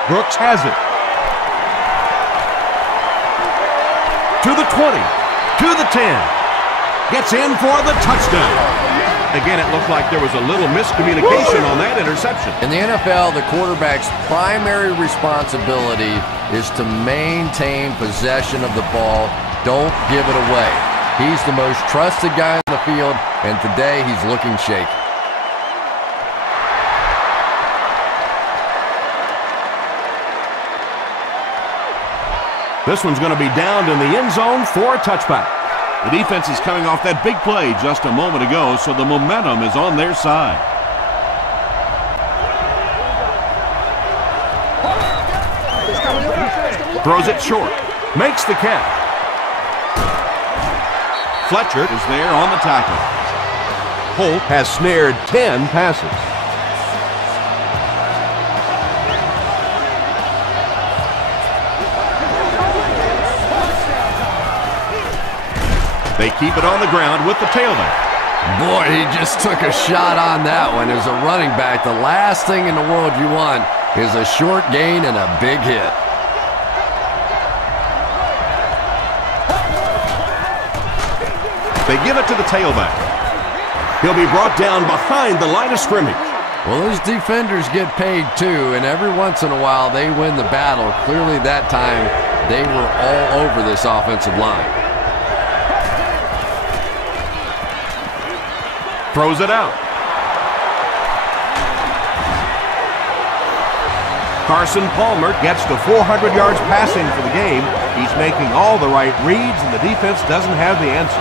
Brooks has it. To the 20. To the 10. Gets in for the touchdown. Again, it looked like there was a little miscommunication on that interception. In the NFL, the quarterback's primary responsibility is to maintain possession of the ball. Don't give it away. He's the most trusted guy on the field, and today he's looking shaky. This one's going to be downed in the end zone for a touchback. The defense is coming off that big play just a moment ago, so the momentum is on their side. Throws it short. Makes the catch. Fletcher is there on the tackle. Holt has snared 10 passes. They keep it on the ground with the tailback. Boy, he just took a shot on that one. As a running back, the last thing in the world you want is a short gain and a big hit. They give it to the tailback. He'll be brought down behind the line of scrimmage. Well, those defenders get paid too, and every once in a while they win the battle. Clearly that time they were all over this offensive line. Throws it out. Carson Palmer gets to 400 yards passing for the game. He's making all the right reads, and the defense doesn't have the answer.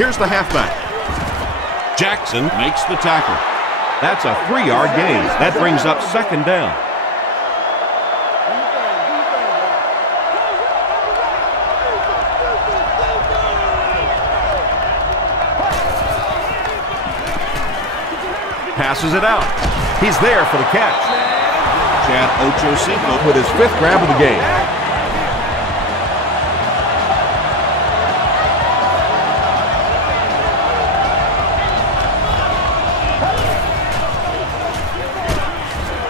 Here's the halfback. Jackson makes the tackle. That's a 3-yard gain. That brings up second down. Passes it out. He's there for the catch. Chad Ochocinco with his 5th grab of the game.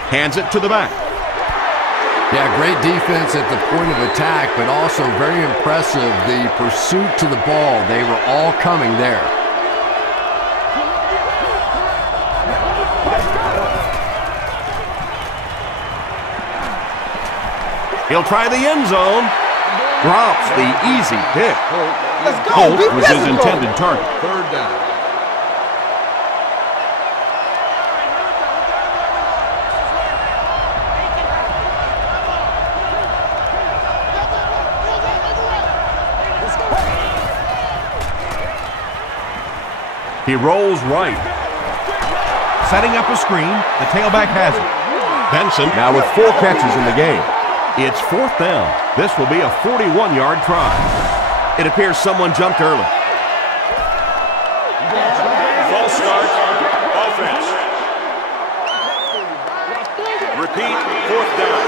Hands it to the back. Yeah, great defense at the point of attack, but also very impressive the pursuit to the ball. They were all coming there. He'll try the end zone. Drops the easy pick. Let's go. Holt was his intended target. Third down. He rolls right. Setting up a screen. The tailback has it. Benson now with 4 catches in the game. It's 4th down. This will be a 41-yard try. It appears someone jumped early. False start. Offense. Repeat. 4th down.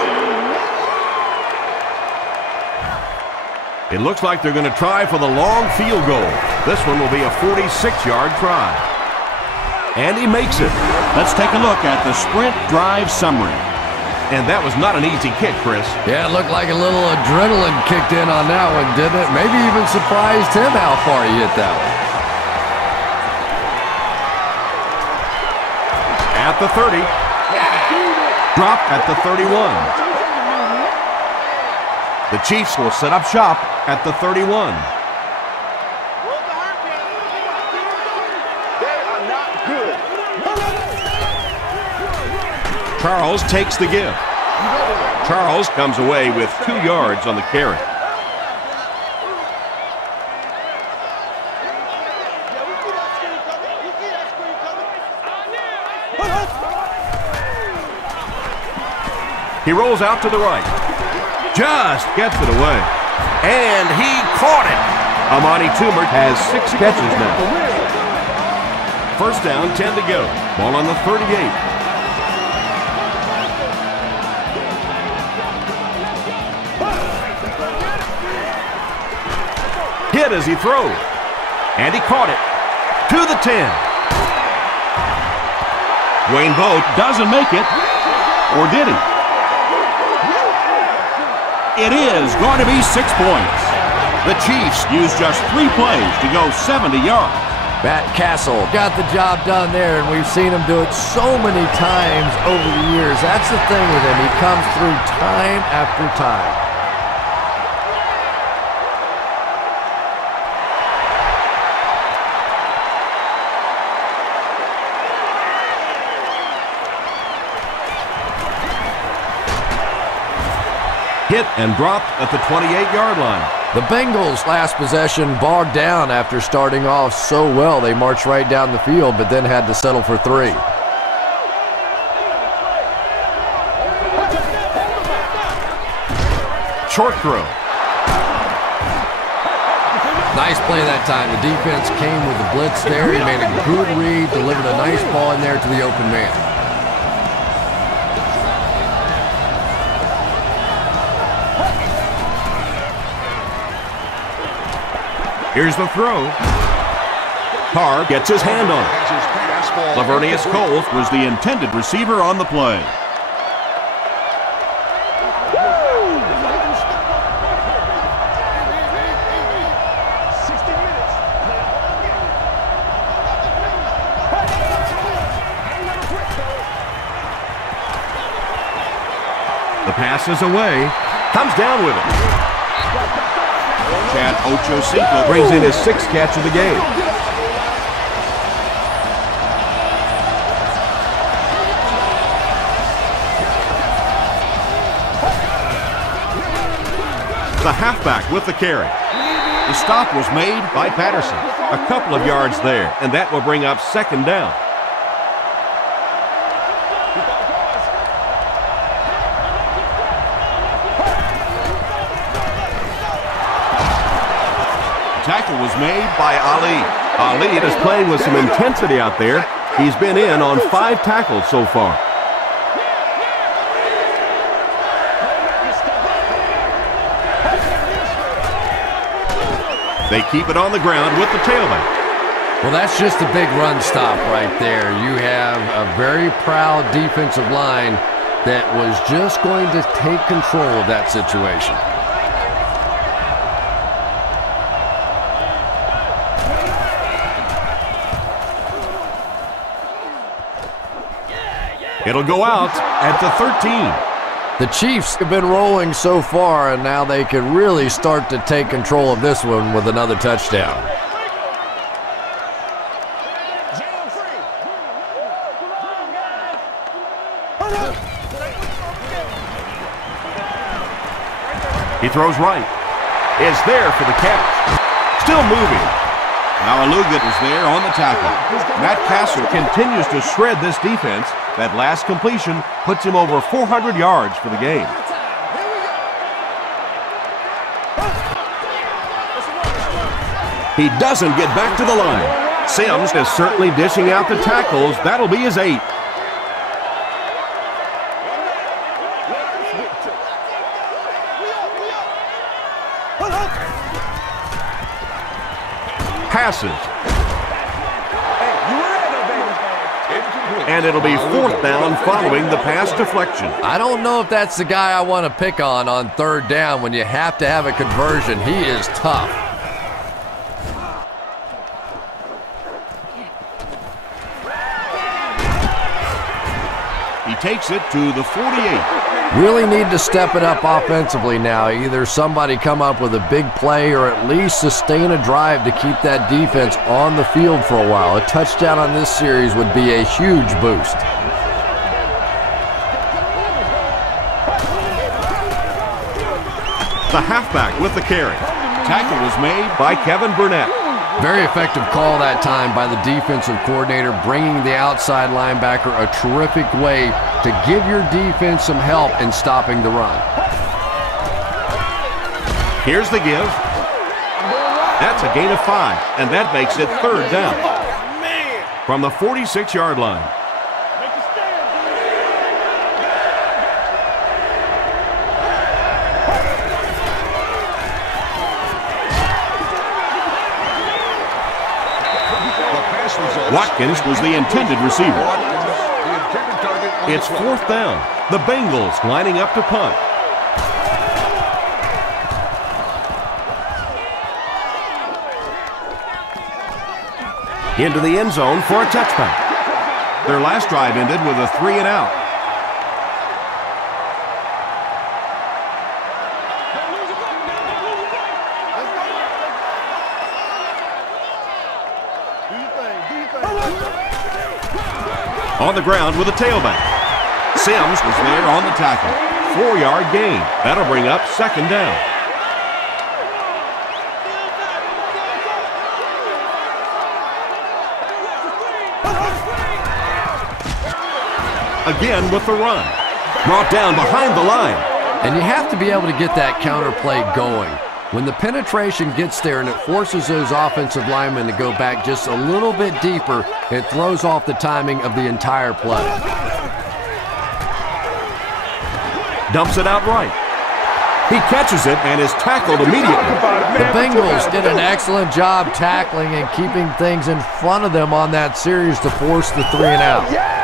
It looks like they're going to try for the long field goal. This one will be a 46-yard try. And he makes it. Let's take a look at the sprint drive summary. And that was not an easy kick, Chris. Yeah, it looked like a little adrenaline kicked in on that one, didn't it? Maybe even surprised him how far he hit that one. At the 30. Dropped at the 31. The Chiefs will set up shop at the 31. Charles takes the give. Charles comes away with 2 yards on the carry. He rolls out to the right. Just gets it away. And he caught it. Amani Toomer has 6 catches now. First down, 10 to go. Ball on the 38. Hit as he throws. And he caught it. To the 10. Wayne Boat doesn't make it. Or did he? It is going to be 6 points. The Chiefs used just 3 plays to go 70 yards. Matt Castle got the job done there, and we've seen him do it so many times over the years. That's the thing with him. He comes through time after time. Hit and dropped at the 28-yard line. The Bengals' last possession bogged down after starting off so well. They marched right down the field, but then had to settle for 3. Short throw. Nice play that time. The defense came with the blitz there. He made a good read, delivered a nice ball in there to the open man. Here's the throw. Carr gets his hand on it. Lavernius Coles was the intended receiver on the play. The pass is away. Comes down with it. Chad Ochocinco brings in his 6th catch of the game. The halfback with the carry. The stop was made by Patterson. A couple of yards there, and that will bring up 2nd down. Tackle was made by Ali. Ali is playing with some intensity out there. He's been in on 5 tackles so far. They keep it on the ground with the tailback. Well, that's just a big run stop right there. You have a very proud defensive line that was just going to take control of that situation. It'll go out at the 13. The Chiefs have been rolling so far, and now they can really start to take control of this one with another touchdown. He throws right. Is there for the catch. Still moving. Now Aluga is there on the tackle. Matt Castle continues to shred this defense. That last completion puts him over 400 yards for the game. He doesn't get back to the line. Sims is certainly dishing out the tackles. That'll be his 8th. Passes. And it'll be 4th down following the pass deflection. I don't know if that's the guy I want to pick on 3rd down when you have to have a conversion. He is tough. He takes it to the 48. Really need to step it up offensively now. Either somebody come up with a big play or at least sustain a drive to keep that defense on the field for a while. A touchdown on this series would be a huge boost. The halfback with the carry. Tackle was made by Kevin Burnett. Very effective call that time by the defensive coordinator, bringing the outside linebacker a terrific way to give your defense some help in stopping the run. Here's the give. That's a gain of 5, and that makes it 3rd down. From the 46-yard line. Watkins was the intended receiver. It's 4th down. The Bengals lining up to punt. Into the end zone for a touchback. Their last drive ended with a 3-and-out. On the ground with a tailback. Sims was there on the tackle. 4-yard gain. That'll bring up 2nd down. Again with the run. Brought down behind the line. And you have to be able to get that counter play going. When the penetration gets there and it forces those offensive linemen to go back just a little bit deeper, it throws off the timing of the entire play. Dumps it out right. He catches it and is tackled immediately. The Bengals did an excellent job tackling and keeping things in front of them on that series to force the 3-and-out.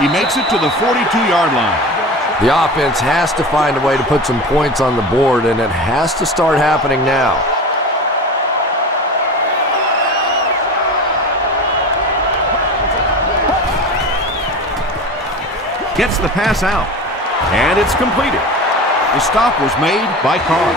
He makes it to the 42-yard line. The offense has to find a way to put some points on the board, and it has to start happening now. Gets the pass out, and it's completed. The stop was made by Carr.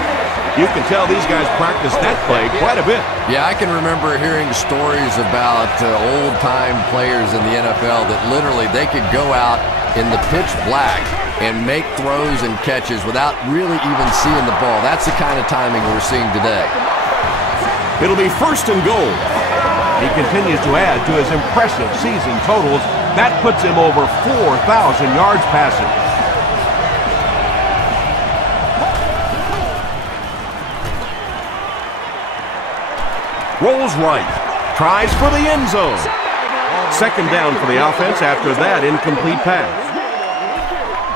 You can tell these guys practice that play quite a bit. Yeah, I can remember hearing stories about old-time players in the NFL that literally they could go out in the pitch black and make throws and catches without really even seeing the ball. That's the kind of timing we're seeing today. It'll be 1st and goal. He continues to add to his impressive season totals. That puts him over 4,000 yards passing. Rolls right. Tries for the end zone. 2nd down for the offense after that incomplete pass.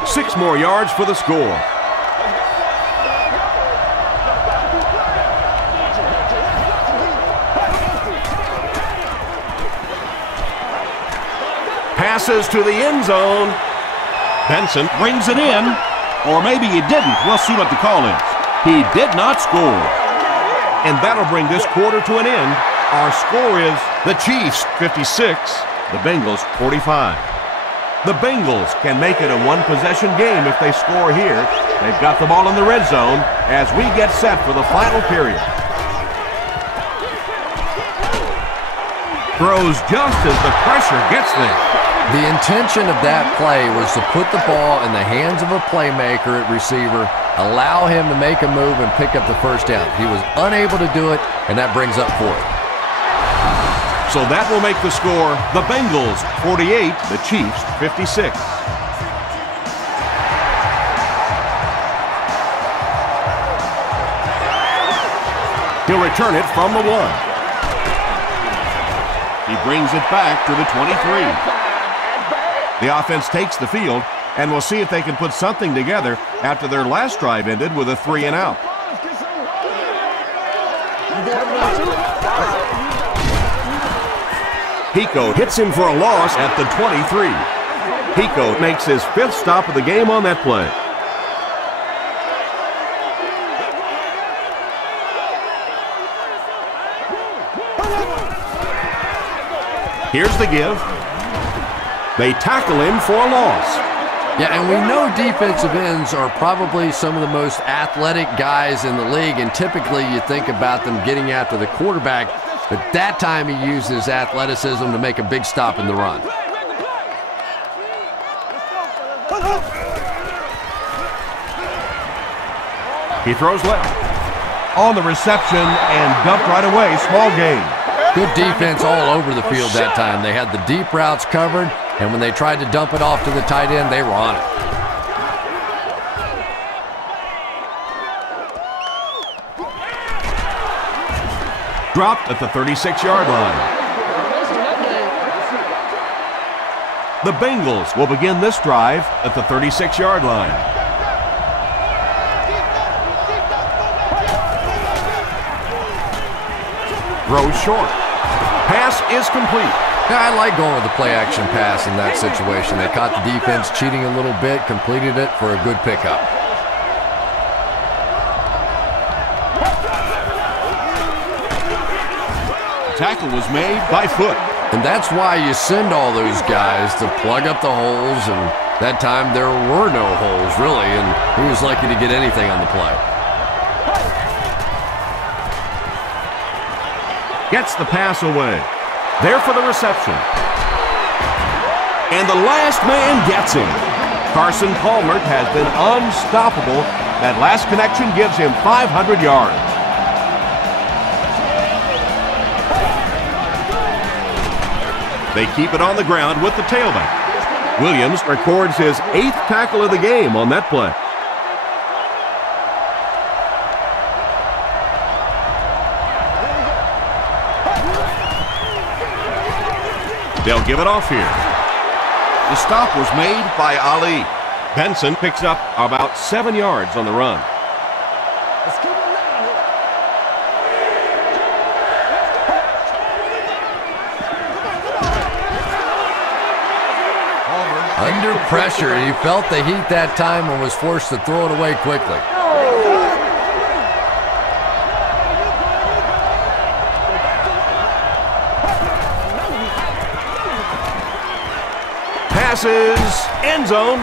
6 more yards for the score. Passes to the end zone. Benson brings it in. Or maybe he didn't. We'll see what the call is. He did not score. And that'll bring this quarter to an end. Our score is the Chiefs 56, the Bengals 45. The Bengals can make it a one-possession game if they score here. They've got the ball in the red zone as we get set for the final period. Throws just as the pressure gets there. The intention of that play was to put the ball in the hands of a playmaker at receiver, allow him to make a move and pick up the 1st down. He was unable to do it, and that brings up 4th. So that will make the score the Bengals 48, the Chiefs 56. He'll return it from the 1. He brings it back to the 23. The offense takes the field, and we'll see if they can put something together after their last drive ended with a 3-and-out. Pico hits him for a loss at the 23. Pico makes his 5th stop of the game on that play. Here's the give. They tackle him for a loss. Yeah, and we know defensive ends are probably some of the most athletic guys in the league, and typically you think about them getting after the quarterback, but that time he used his athleticism to make a big stop in the run. He throws left. On the reception and dumped right away. Small gain. Good defense all over the field that time. They had the deep routes covered, and when they tried to dump it off to the tight end, they were on it. Dropped at the 36-yard line. The Bengals will begin this drive at the 36-yard line. Throws short. Pass is complete. Yeah, I like going with the play-action pass in that situation. They caught the defense cheating a little bit, completed it for a good pickup. Tackle was made by foot. And that's why you send all those guys to plug up the holes, and that time there were no holes, really, and he was lucky to get anything on the play. Gets the pass away. There for the reception. And the last man gets him. Carson Palmer has been unstoppable. That last connection gives him 500 yards. They keep it on the ground with the tailback. Williams records his 8th tackle of the game on that play. They'll give it off here. The stop was made by Ali. Benson picks up about 7 yards on the run. Under pressure, he felt the heat that time and was forced to throw it away quickly. Passes, end zone.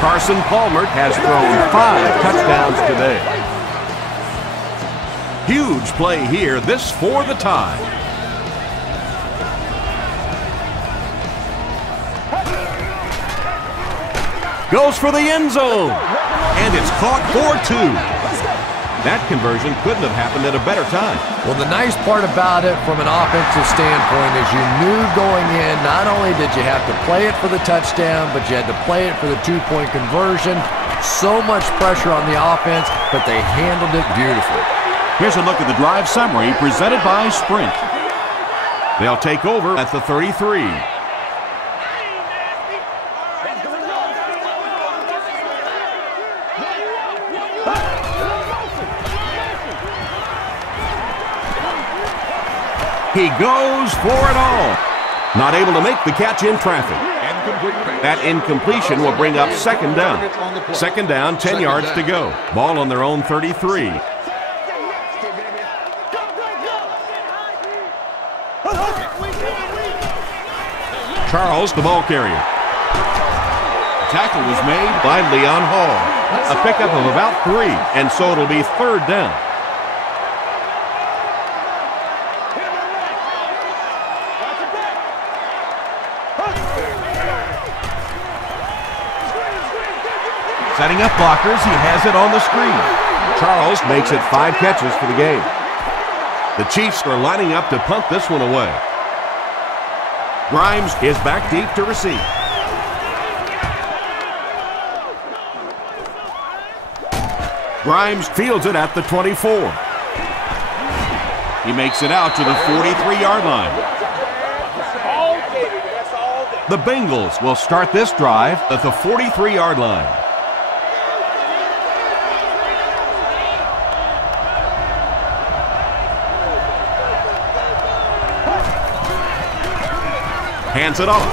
Carson Palmer has thrown 5 touchdowns today. Huge play here, this for the tie. Goes for the end zone, and it's caught for 2. That conversion couldn't have happened at a better time. Well, the nice part about it from an offensive standpoint is you knew going in, not only did you have to play it for the touchdown, but you had to play it for the 2-point conversion. So much pressure on the offense, but they handled it beautifully. Here's a look at the drive summary presented by Sprint. They'll take over at the 33. He goes for it all. Not able to make the catch in traffic. That incompletion will bring up second down. Second down, 10 yards to go. Ball on their own 33. Charles, the ball carrier. Tackle was made by Leon Hall. A pickup of about 3, and so it'll be third down. Setting up blockers, he has it on the screen. Charles makes it 5 catches for the game. The Chiefs are lining up to punt this one away. Grimes is back deep to receive. Grimes fields it at the 24. He makes it out to the 43-yard line. The Bengals will start this drive at the 43-yard line. Hands it off.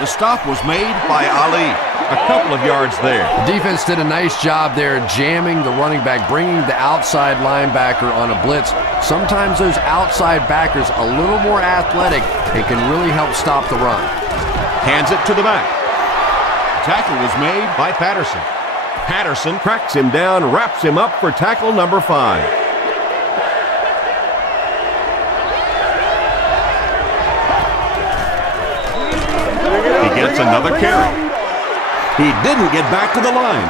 The stop was made by Ali. A couple of yards there. The defense did a nice job there jamming the running back, bringing the outside linebacker on a blitz. Sometimes those outside backers a little more athletic and can really help stop the run. Hands it to the back. Tackle was made by Patterson. Patterson cracks him down, wraps him up for tackle number 5. Gets another carry. He didn't get back to the line.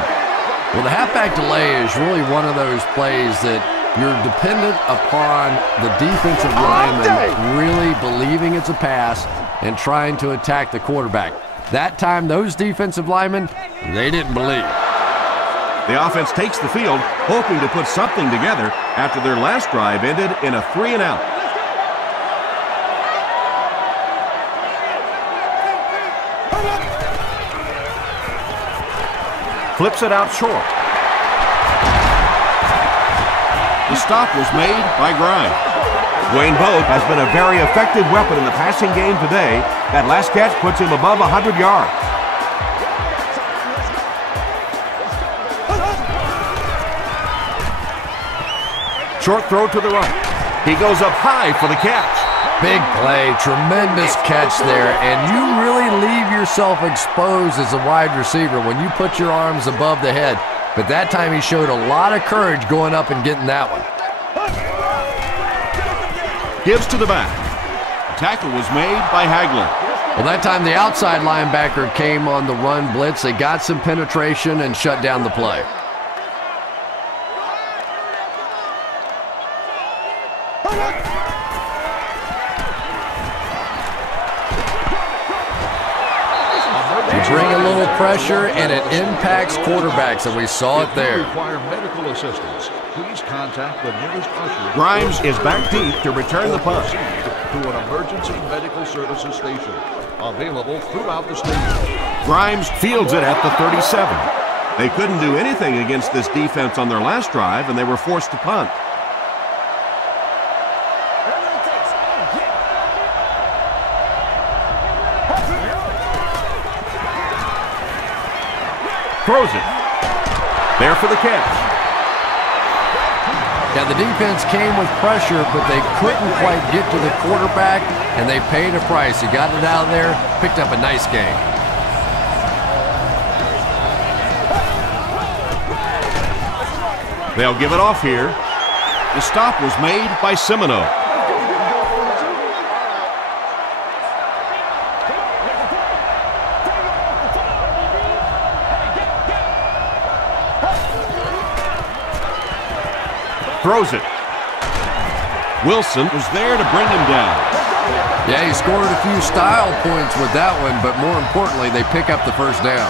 Well, the halfback delay is really one of those plays that you're dependent upon the defensive lineman really believing it's a pass and trying to attack the quarterback. That time, those defensive linemen, they didn't believe. The offense takes the field, hoping to put something together after their last drive ended in a 3-and-out. Flips it out short. The stop was made by Grimes. Dwayne Bowe has been a very effective weapon in the passing game today. That last catch puts him above 100 yards. Short throw to the right. He goes up high for the catch. Big play, tremendous catch there, and you really leave yourself exposed as a wide receiver when you put your arms above the head. But that time he showed a lot of courage going up and getting that one. Gives to the back. The tackle was made by Hagler. Well, that time the outside linebacker came on the run blitz. They got some penetration and shut down the play. You bring a little pressure and it impacts quarterbacks, and we saw it there. Require medical assistance. Please contact the nearest usher. Grimes is back deep to return the punt. To an emergency medical services station. Available throughout the stadium. Grimes fields it at the 37. They couldn't do anything against this defense on their last drive, and they were forced to punt. Throws it. There for the catch. Yeah, the defense came with pressure, but they couldn't quite get to the quarterback, and they paid a price. He got it out of there, picked up a nice gain. They'll give it off here. The stop was made by Semino. Throws it. Wilson was there to bring him down. Yeah, he scored a few style points with that one, but more importantly, they pick up the first down.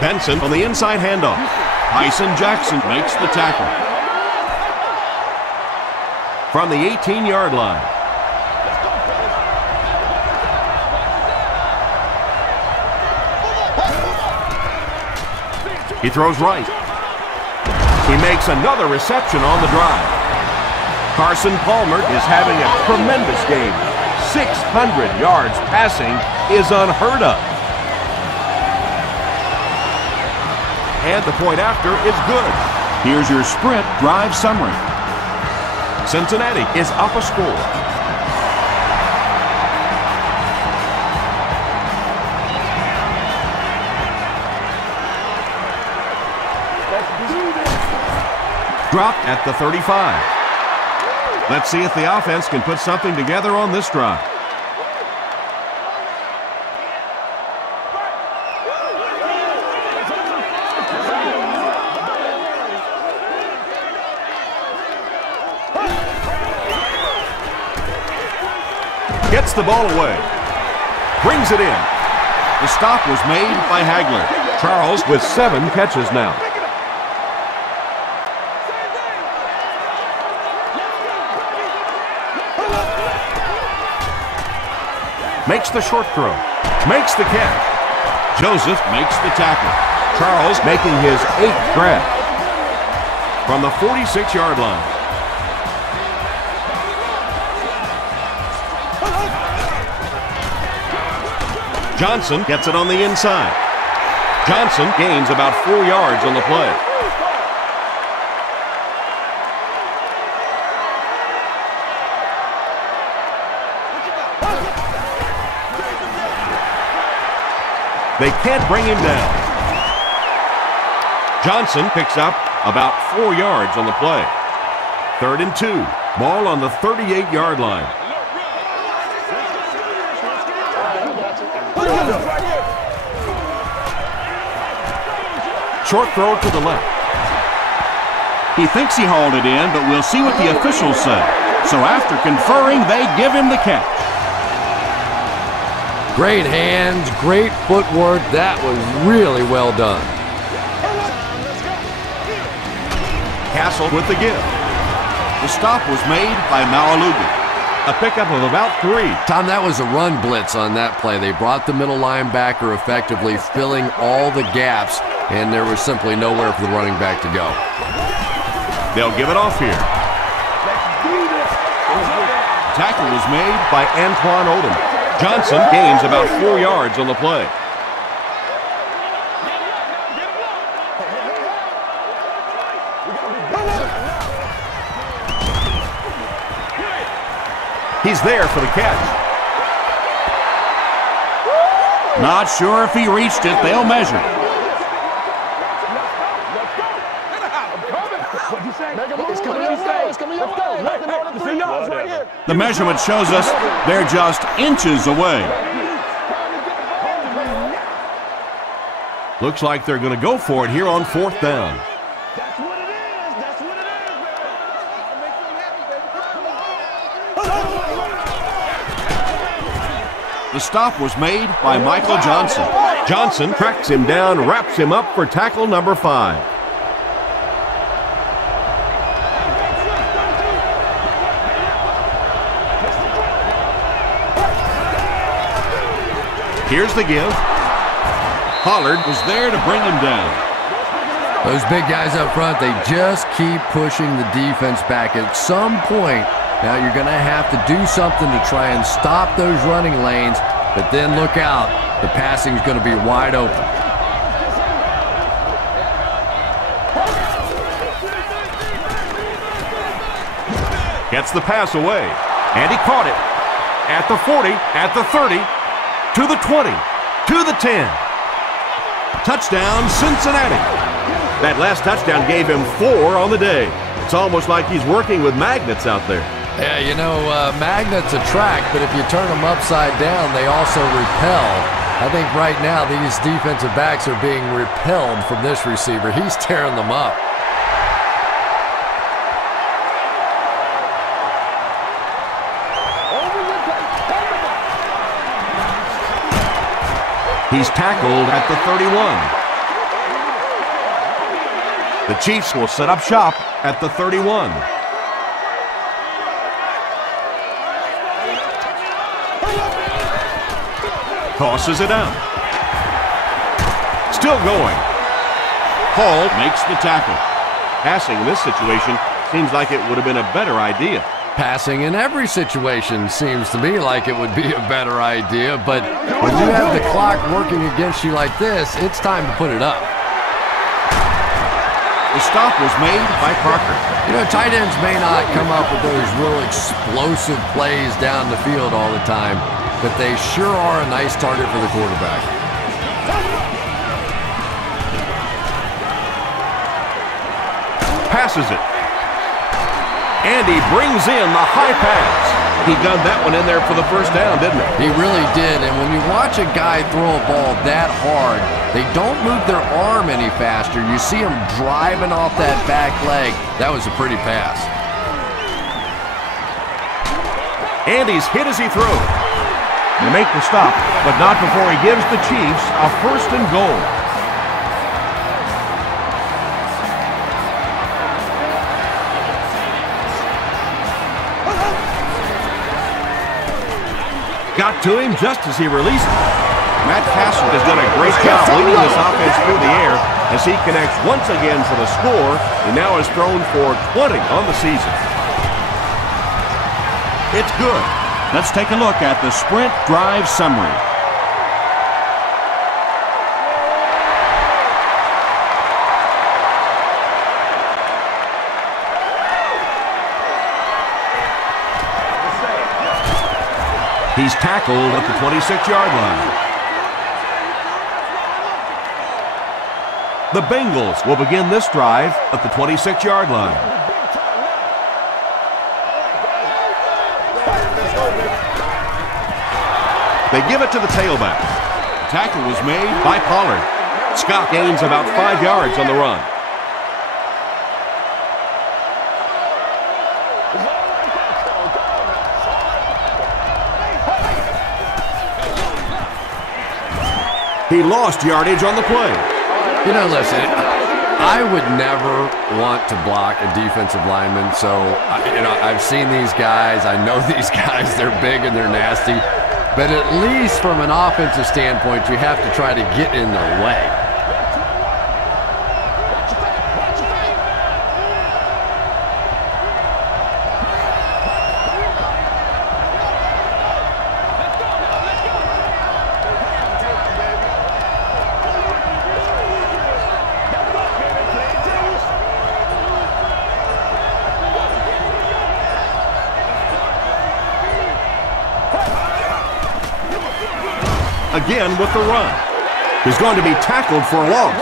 Benson on the inside handoff. Tyson Jackson makes the tackle. From the 18-yard line. He throws right. He makes another reception on the drive. Carson Palmer is having a tremendous game. 600 yards passing is unheard of. And the point after is good. Here's your sprint drive summary. Cincinnati is up a score. Dropped at the 35. Let's see if the offense can put something together on this drive. Gets the ball away. Brings it in. The stop was made by Hagler. Charles with 7 catches now. Makes the short throw. Makes the catch. Joseph makes the tackle. Charles making his 8th grab. From the 46-yard line. Johnson gets it on the inside. Johnson gains about 4 yards on the play. They can't bring him down. Johnson picks up about 4 yards on the play. 3rd and 2. Ball on the 38-yard line. Short throw to the left. He thinks he hauled it in, but we'll see what the officials say. So after conferring, they give him the catch. Great hands, great footwork. That was really well done. Castle with the give. The stop was made by Malaluga. A pickup of about 3. Tom, that was a run blitz on that play. They brought the middle linebacker effectively, filling all the gaps, and there was simply nowhere for the running back to go. They'll give it off here. Tackle was made by Antoine Odom. Johnson gains about 4 yards on the play. He's there for the catch. Not sure if he reached it. They'll measure. The measurement shows us they're just inches away. Looks like they're going to go for it here on 4th down. The stop was made by Michael Johnson. Johnson tracks him down, wraps him up for tackle number 5. Here's the give. Pollard was there to bring him down. Those big guys up front, they just keep pushing the defense back. At some point, now you're going to have to do something to try and stop those running lanes, but then look out. The passing is going to be wide open. gets the pass away, and he caught it at the 40, at the 30, to the 20, to the 10. Touchdown, Cincinnati. That last touchdown gave him 4 on the day. It's almost like he's working with magnets out there. Yeah, you know, magnets attract, but if you turn them upside down, they also repel. I think right now these defensive backs are being repelled from this receiver. He's tearing them up. He's tackled at the 31. The Chiefs will set up shop at the 31. Tosses it out. Still going. Hall makes the tackle. Passing in this situation seems like it would have been a better idea. Passing in every situation seems to me like it would be a better idea, but when you have the clock working against you like this, it's time to put it up. The stop was made by Parker. You know, tight ends may not come up with those real explosive plays down the field all the time, but they sure are a nice target for the quarterback. Passes it. And he brings in the high pass. He gunned that one in there for the first down, didn't he? He really did, and when you watch a guy throw a ball that hard, they don't move their arm any faster. You see him driving off that back leg. That was a pretty pass. And he's hit as he throws. They make the stop, but not before he gives the Chiefs a 1st and goal. Got to him just as he released it. Matt Castle has done a great job leading this offense through the air as he connects once again for the score and now has thrown for 20 on the season. It's good. Let's take a look at the sprint drive summary. He's tackled at the 26-yard line. The Bengals will begin this drive at the 26-yard line. They give it to the tailback. tackle was made by Pollard. Scott gains about 5 yards on the run. He lost yardage on the play. You know, listen, I would never want to block a defensive lineman, so, I've seen these guys. I know these guys. They're big and they're nasty. But at least from an offensive standpoint, you have to try to get in their way. Again with the run. He's going to be tackled for a loss.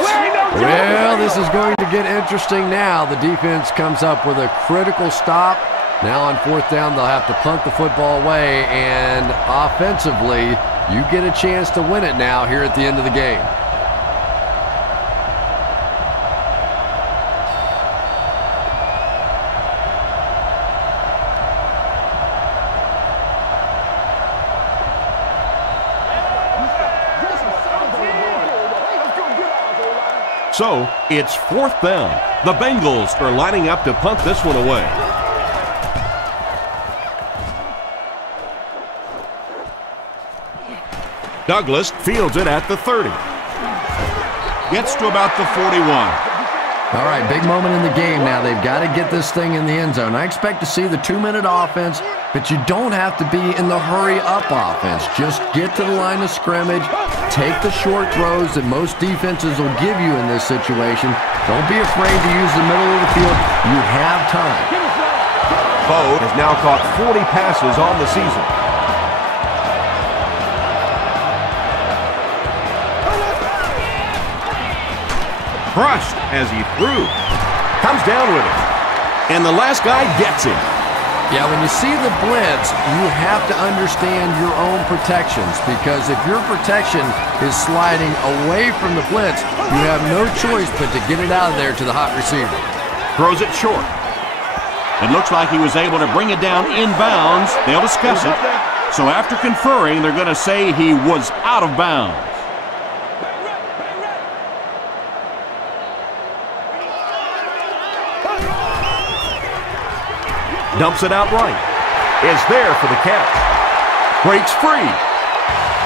Well, this is going to get interesting now. The defense comes up with a critical stop. Now on 4th down, they'll have to punt the football away, and offensively, you get a chance to win it now here at the end of the game. So, it's 4th down. The Bengals are lining up to punt this one away. Douglas fields it at the 30. Gets to about the 41. All right, big moment in the game now. They've got to get this thing in the end zone. I expect to see the 2-minute offense, but you don't have to be in the hurry-up offense. Just get to the line of scrimmage, take the short throws that most defenses will give you in this situation. Don't be afraid to use the middle of the field. You have time. Bo has now caught 40 passes on the season. Crushed as he threw. Comes down with it. And the last guy gets him. Yeah, when you see the blitz, you have to understand your own protections, because if your protection is sliding away from the blitz, you have no choice but to get it out of there to the hot receiver. Throws it short. It looks like he was able to bring it down inbounds. They'll discuss it. So after conferring, they're going to say he was out of bounds. Dumps it out right. Is there for the catch. Breaks free.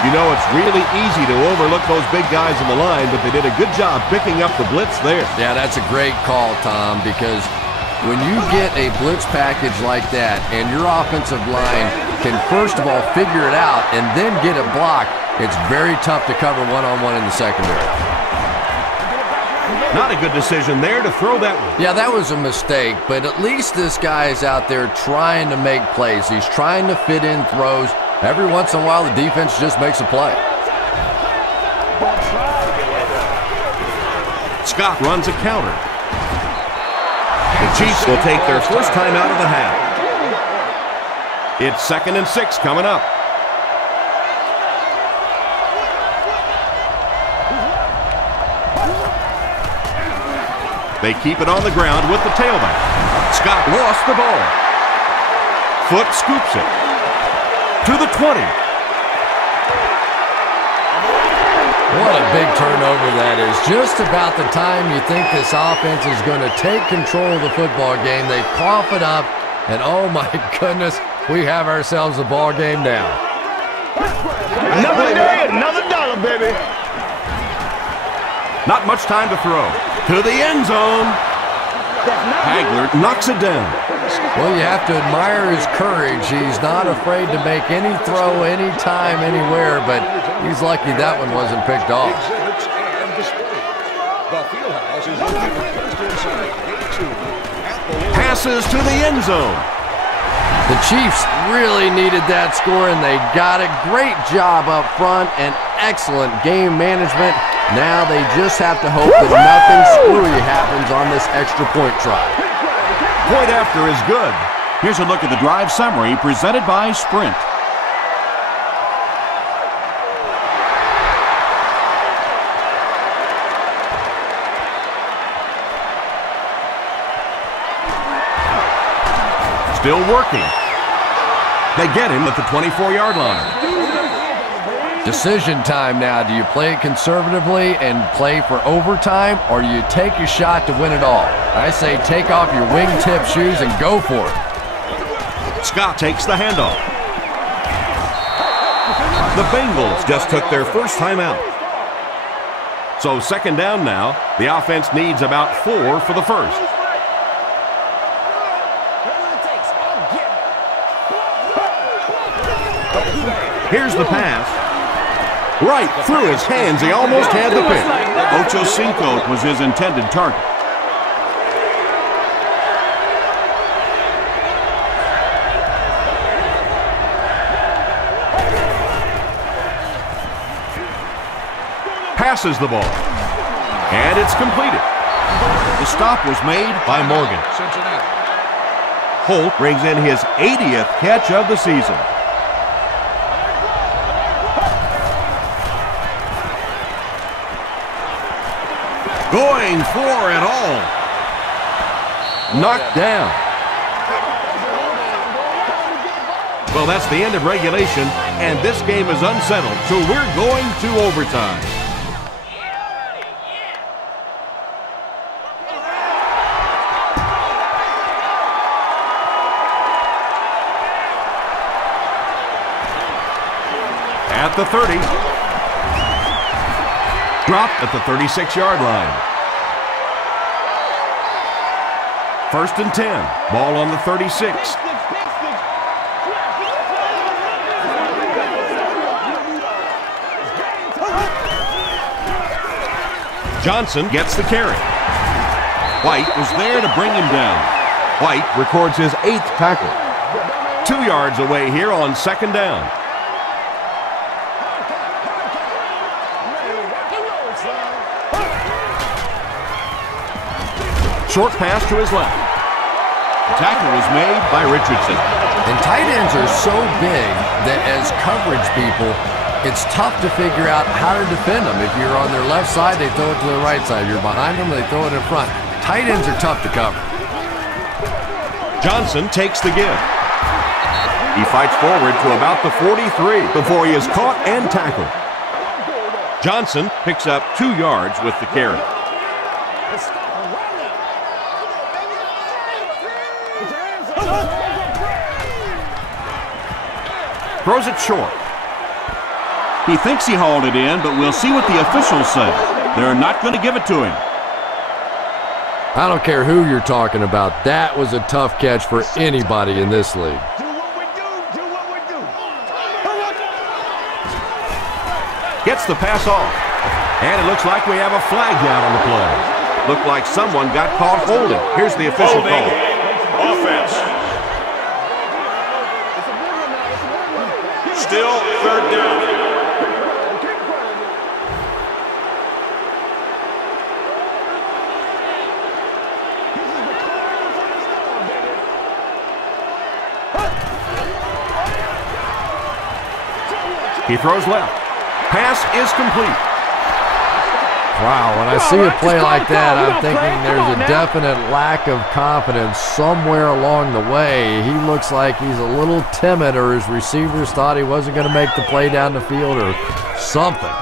You know, it's really easy to overlook those big guys in the line, but they did a good job picking up the blitz there. Yeah, that's a great call, Tom, because when you get a blitz package like that and your offensive line can first of all figure it out and then get it blocked, it's very tough to cover one-on-one in the secondary. Not a good decision there to throw that one. Yeah, that was a mistake, but at least this guy is out there trying to make plays. He's trying to fit in throws. Every once in a while, the defense just makes a play. Scott runs a counter. The Chiefs will take their first time out of the half. It's 2nd and 6 coming up. They keep it on the ground with the tailback. Scott lost the ball. Foot scoops it. To the 20. What a big turnover that is. Just about the time you think this offense is going to take control of the football game, they cough it up, and oh my goodness, we have ourselves a ball game now. Another day, another dollar, baby. Not much time to throw. To the end zone. Hagler knocks it down. Well, you have to admire his courage. He's not afraid to make any throw, anytime, anywhere, but he's lucky that one wasn't picked off. Passes to the end zone. The Chiefs really needed that score, and they got it. Great job up front and excellent game management. Now they just have to hope that nothing screwy happens on this extra point try. Point after is good. Here's a look at the drive summary presented by Sprint. Still working. They get him at the 24-yard line. Decision time now. Do you play it conservatively and play for overtime, or do you take a shot to win it all? I say take off your wingtip shoes and go for it. Scott takes the handoff. The Bengals just took their first time out. So second down now. The offense needs about 4 for the first. Here's the pass. Right through his hands. He almost had the pick. Ocho Cinco was his intended target. Passes the ball. And it's completed. The stop was made by Morgan. Holt brings in his 80th catch of the season. Going for it all. Knocked down. Well, that's the end of regulation, and this game is unsettled, so we're going to overtime. At the 30. Dropped at the 36-yard line. First and 10. Ball on the 36. Johnson gets the carry. White was there to bring him down. White records his 8th tackle. 2 yards away here on second down. Short pass to his left. Tackle was made by Richardson. And tight ends are so big that as coverage people, it's tough to figure out how to defend them. If you're on their left side, they throw it to the right side. If you're behind them, they throw it in front. Tight ends are tough to cover. Johnson takes the give. He fights forward to about the 43 before he is caught and tackled. Johnson picks up 2 yards with the carry. Throws it short. He thinks he hauled it in, but we'll see what the officials say. They're not going to give it to him. I don't care who you're talking about. That was a tough catch for anybody in this league. Gets the pass off. And it looks like we have a flag down on the play. Looked like someone got caught holding. Here's the official call. Offense. Still third down. He throws left. Pass is complete. Wow, when I see a play like that, I'm thinking there's a definite lack of confidence somewhere along the way. He looks like he's a little timid, or his receivers thought he wasn't going to make the play down the field or something.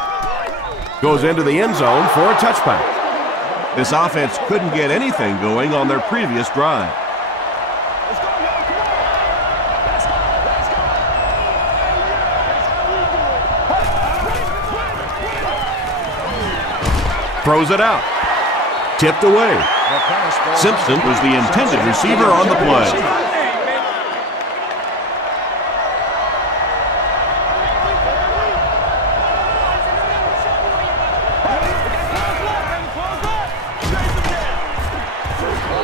Goes into the end zone for a touchback. This offense couldn't get anything going on their previous drive. Throws it out. Tipped away. Simpson was the intended receiver on the play.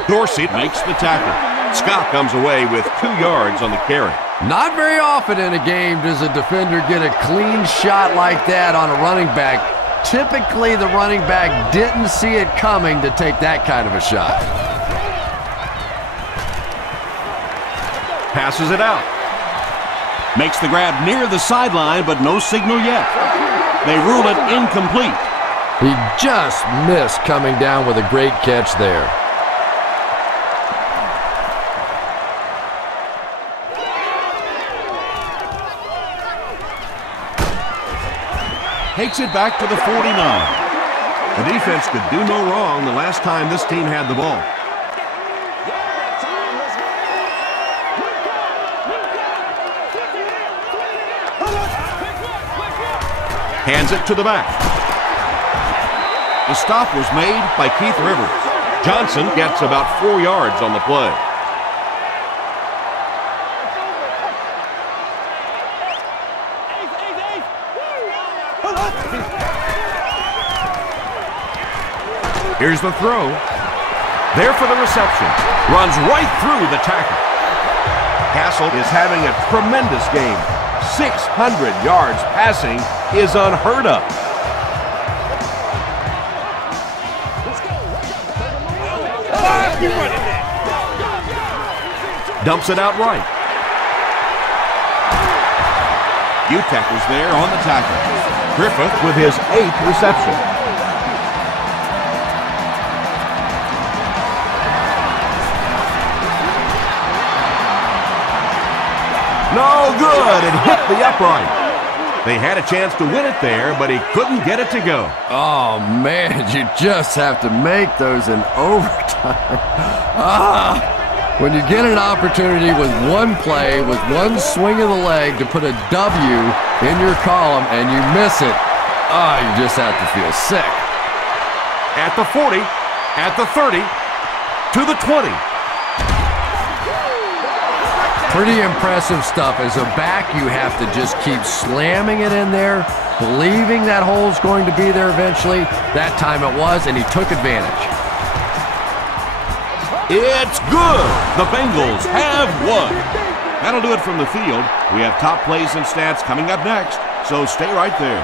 Dorsey makes the tackle. Scott comes away with 2 yards on the carry. Not very often in a game does a defender get a clean shot like that on a running back. Typically, the running back didn't see it coming to take that kind of a shot. Passes it out. Makes the grab near the sideline, but no signal yet. They rule it incomplete. He just missed coming down with a great catch there. takes it back to the 49. The defense could do no wrong the last time this team had the ball. Hands it to the back. The stop was made by Keith Rivers. Johnson gets about 4 yards on the play. Here's the throw. There for the reception. Runs right through the tackle. Castle is having a tremendous game. 600 yards passing is unheard of. Dumps it out right. Utek was there on the tackle. Griffith with his 8th reception. No good. It hit the upright. They had a chance to win it there, but he couldn't get it to go. Oh, man, you just have to make those in overtime. When you get an opportunity with one play, with one swing of the leg to put a W in your column and you miss it, you just have to feel sick. At the 40, at the 30, to the 20. Pretty impressive stuff. As a back, you have to just keep slamming it in there, believing that hole's going to be there eventually. That time it was, and he took advantage. It's good. The Bengals have won. That'll do it from the field. We have top plays and stats coming up next, so stay right there.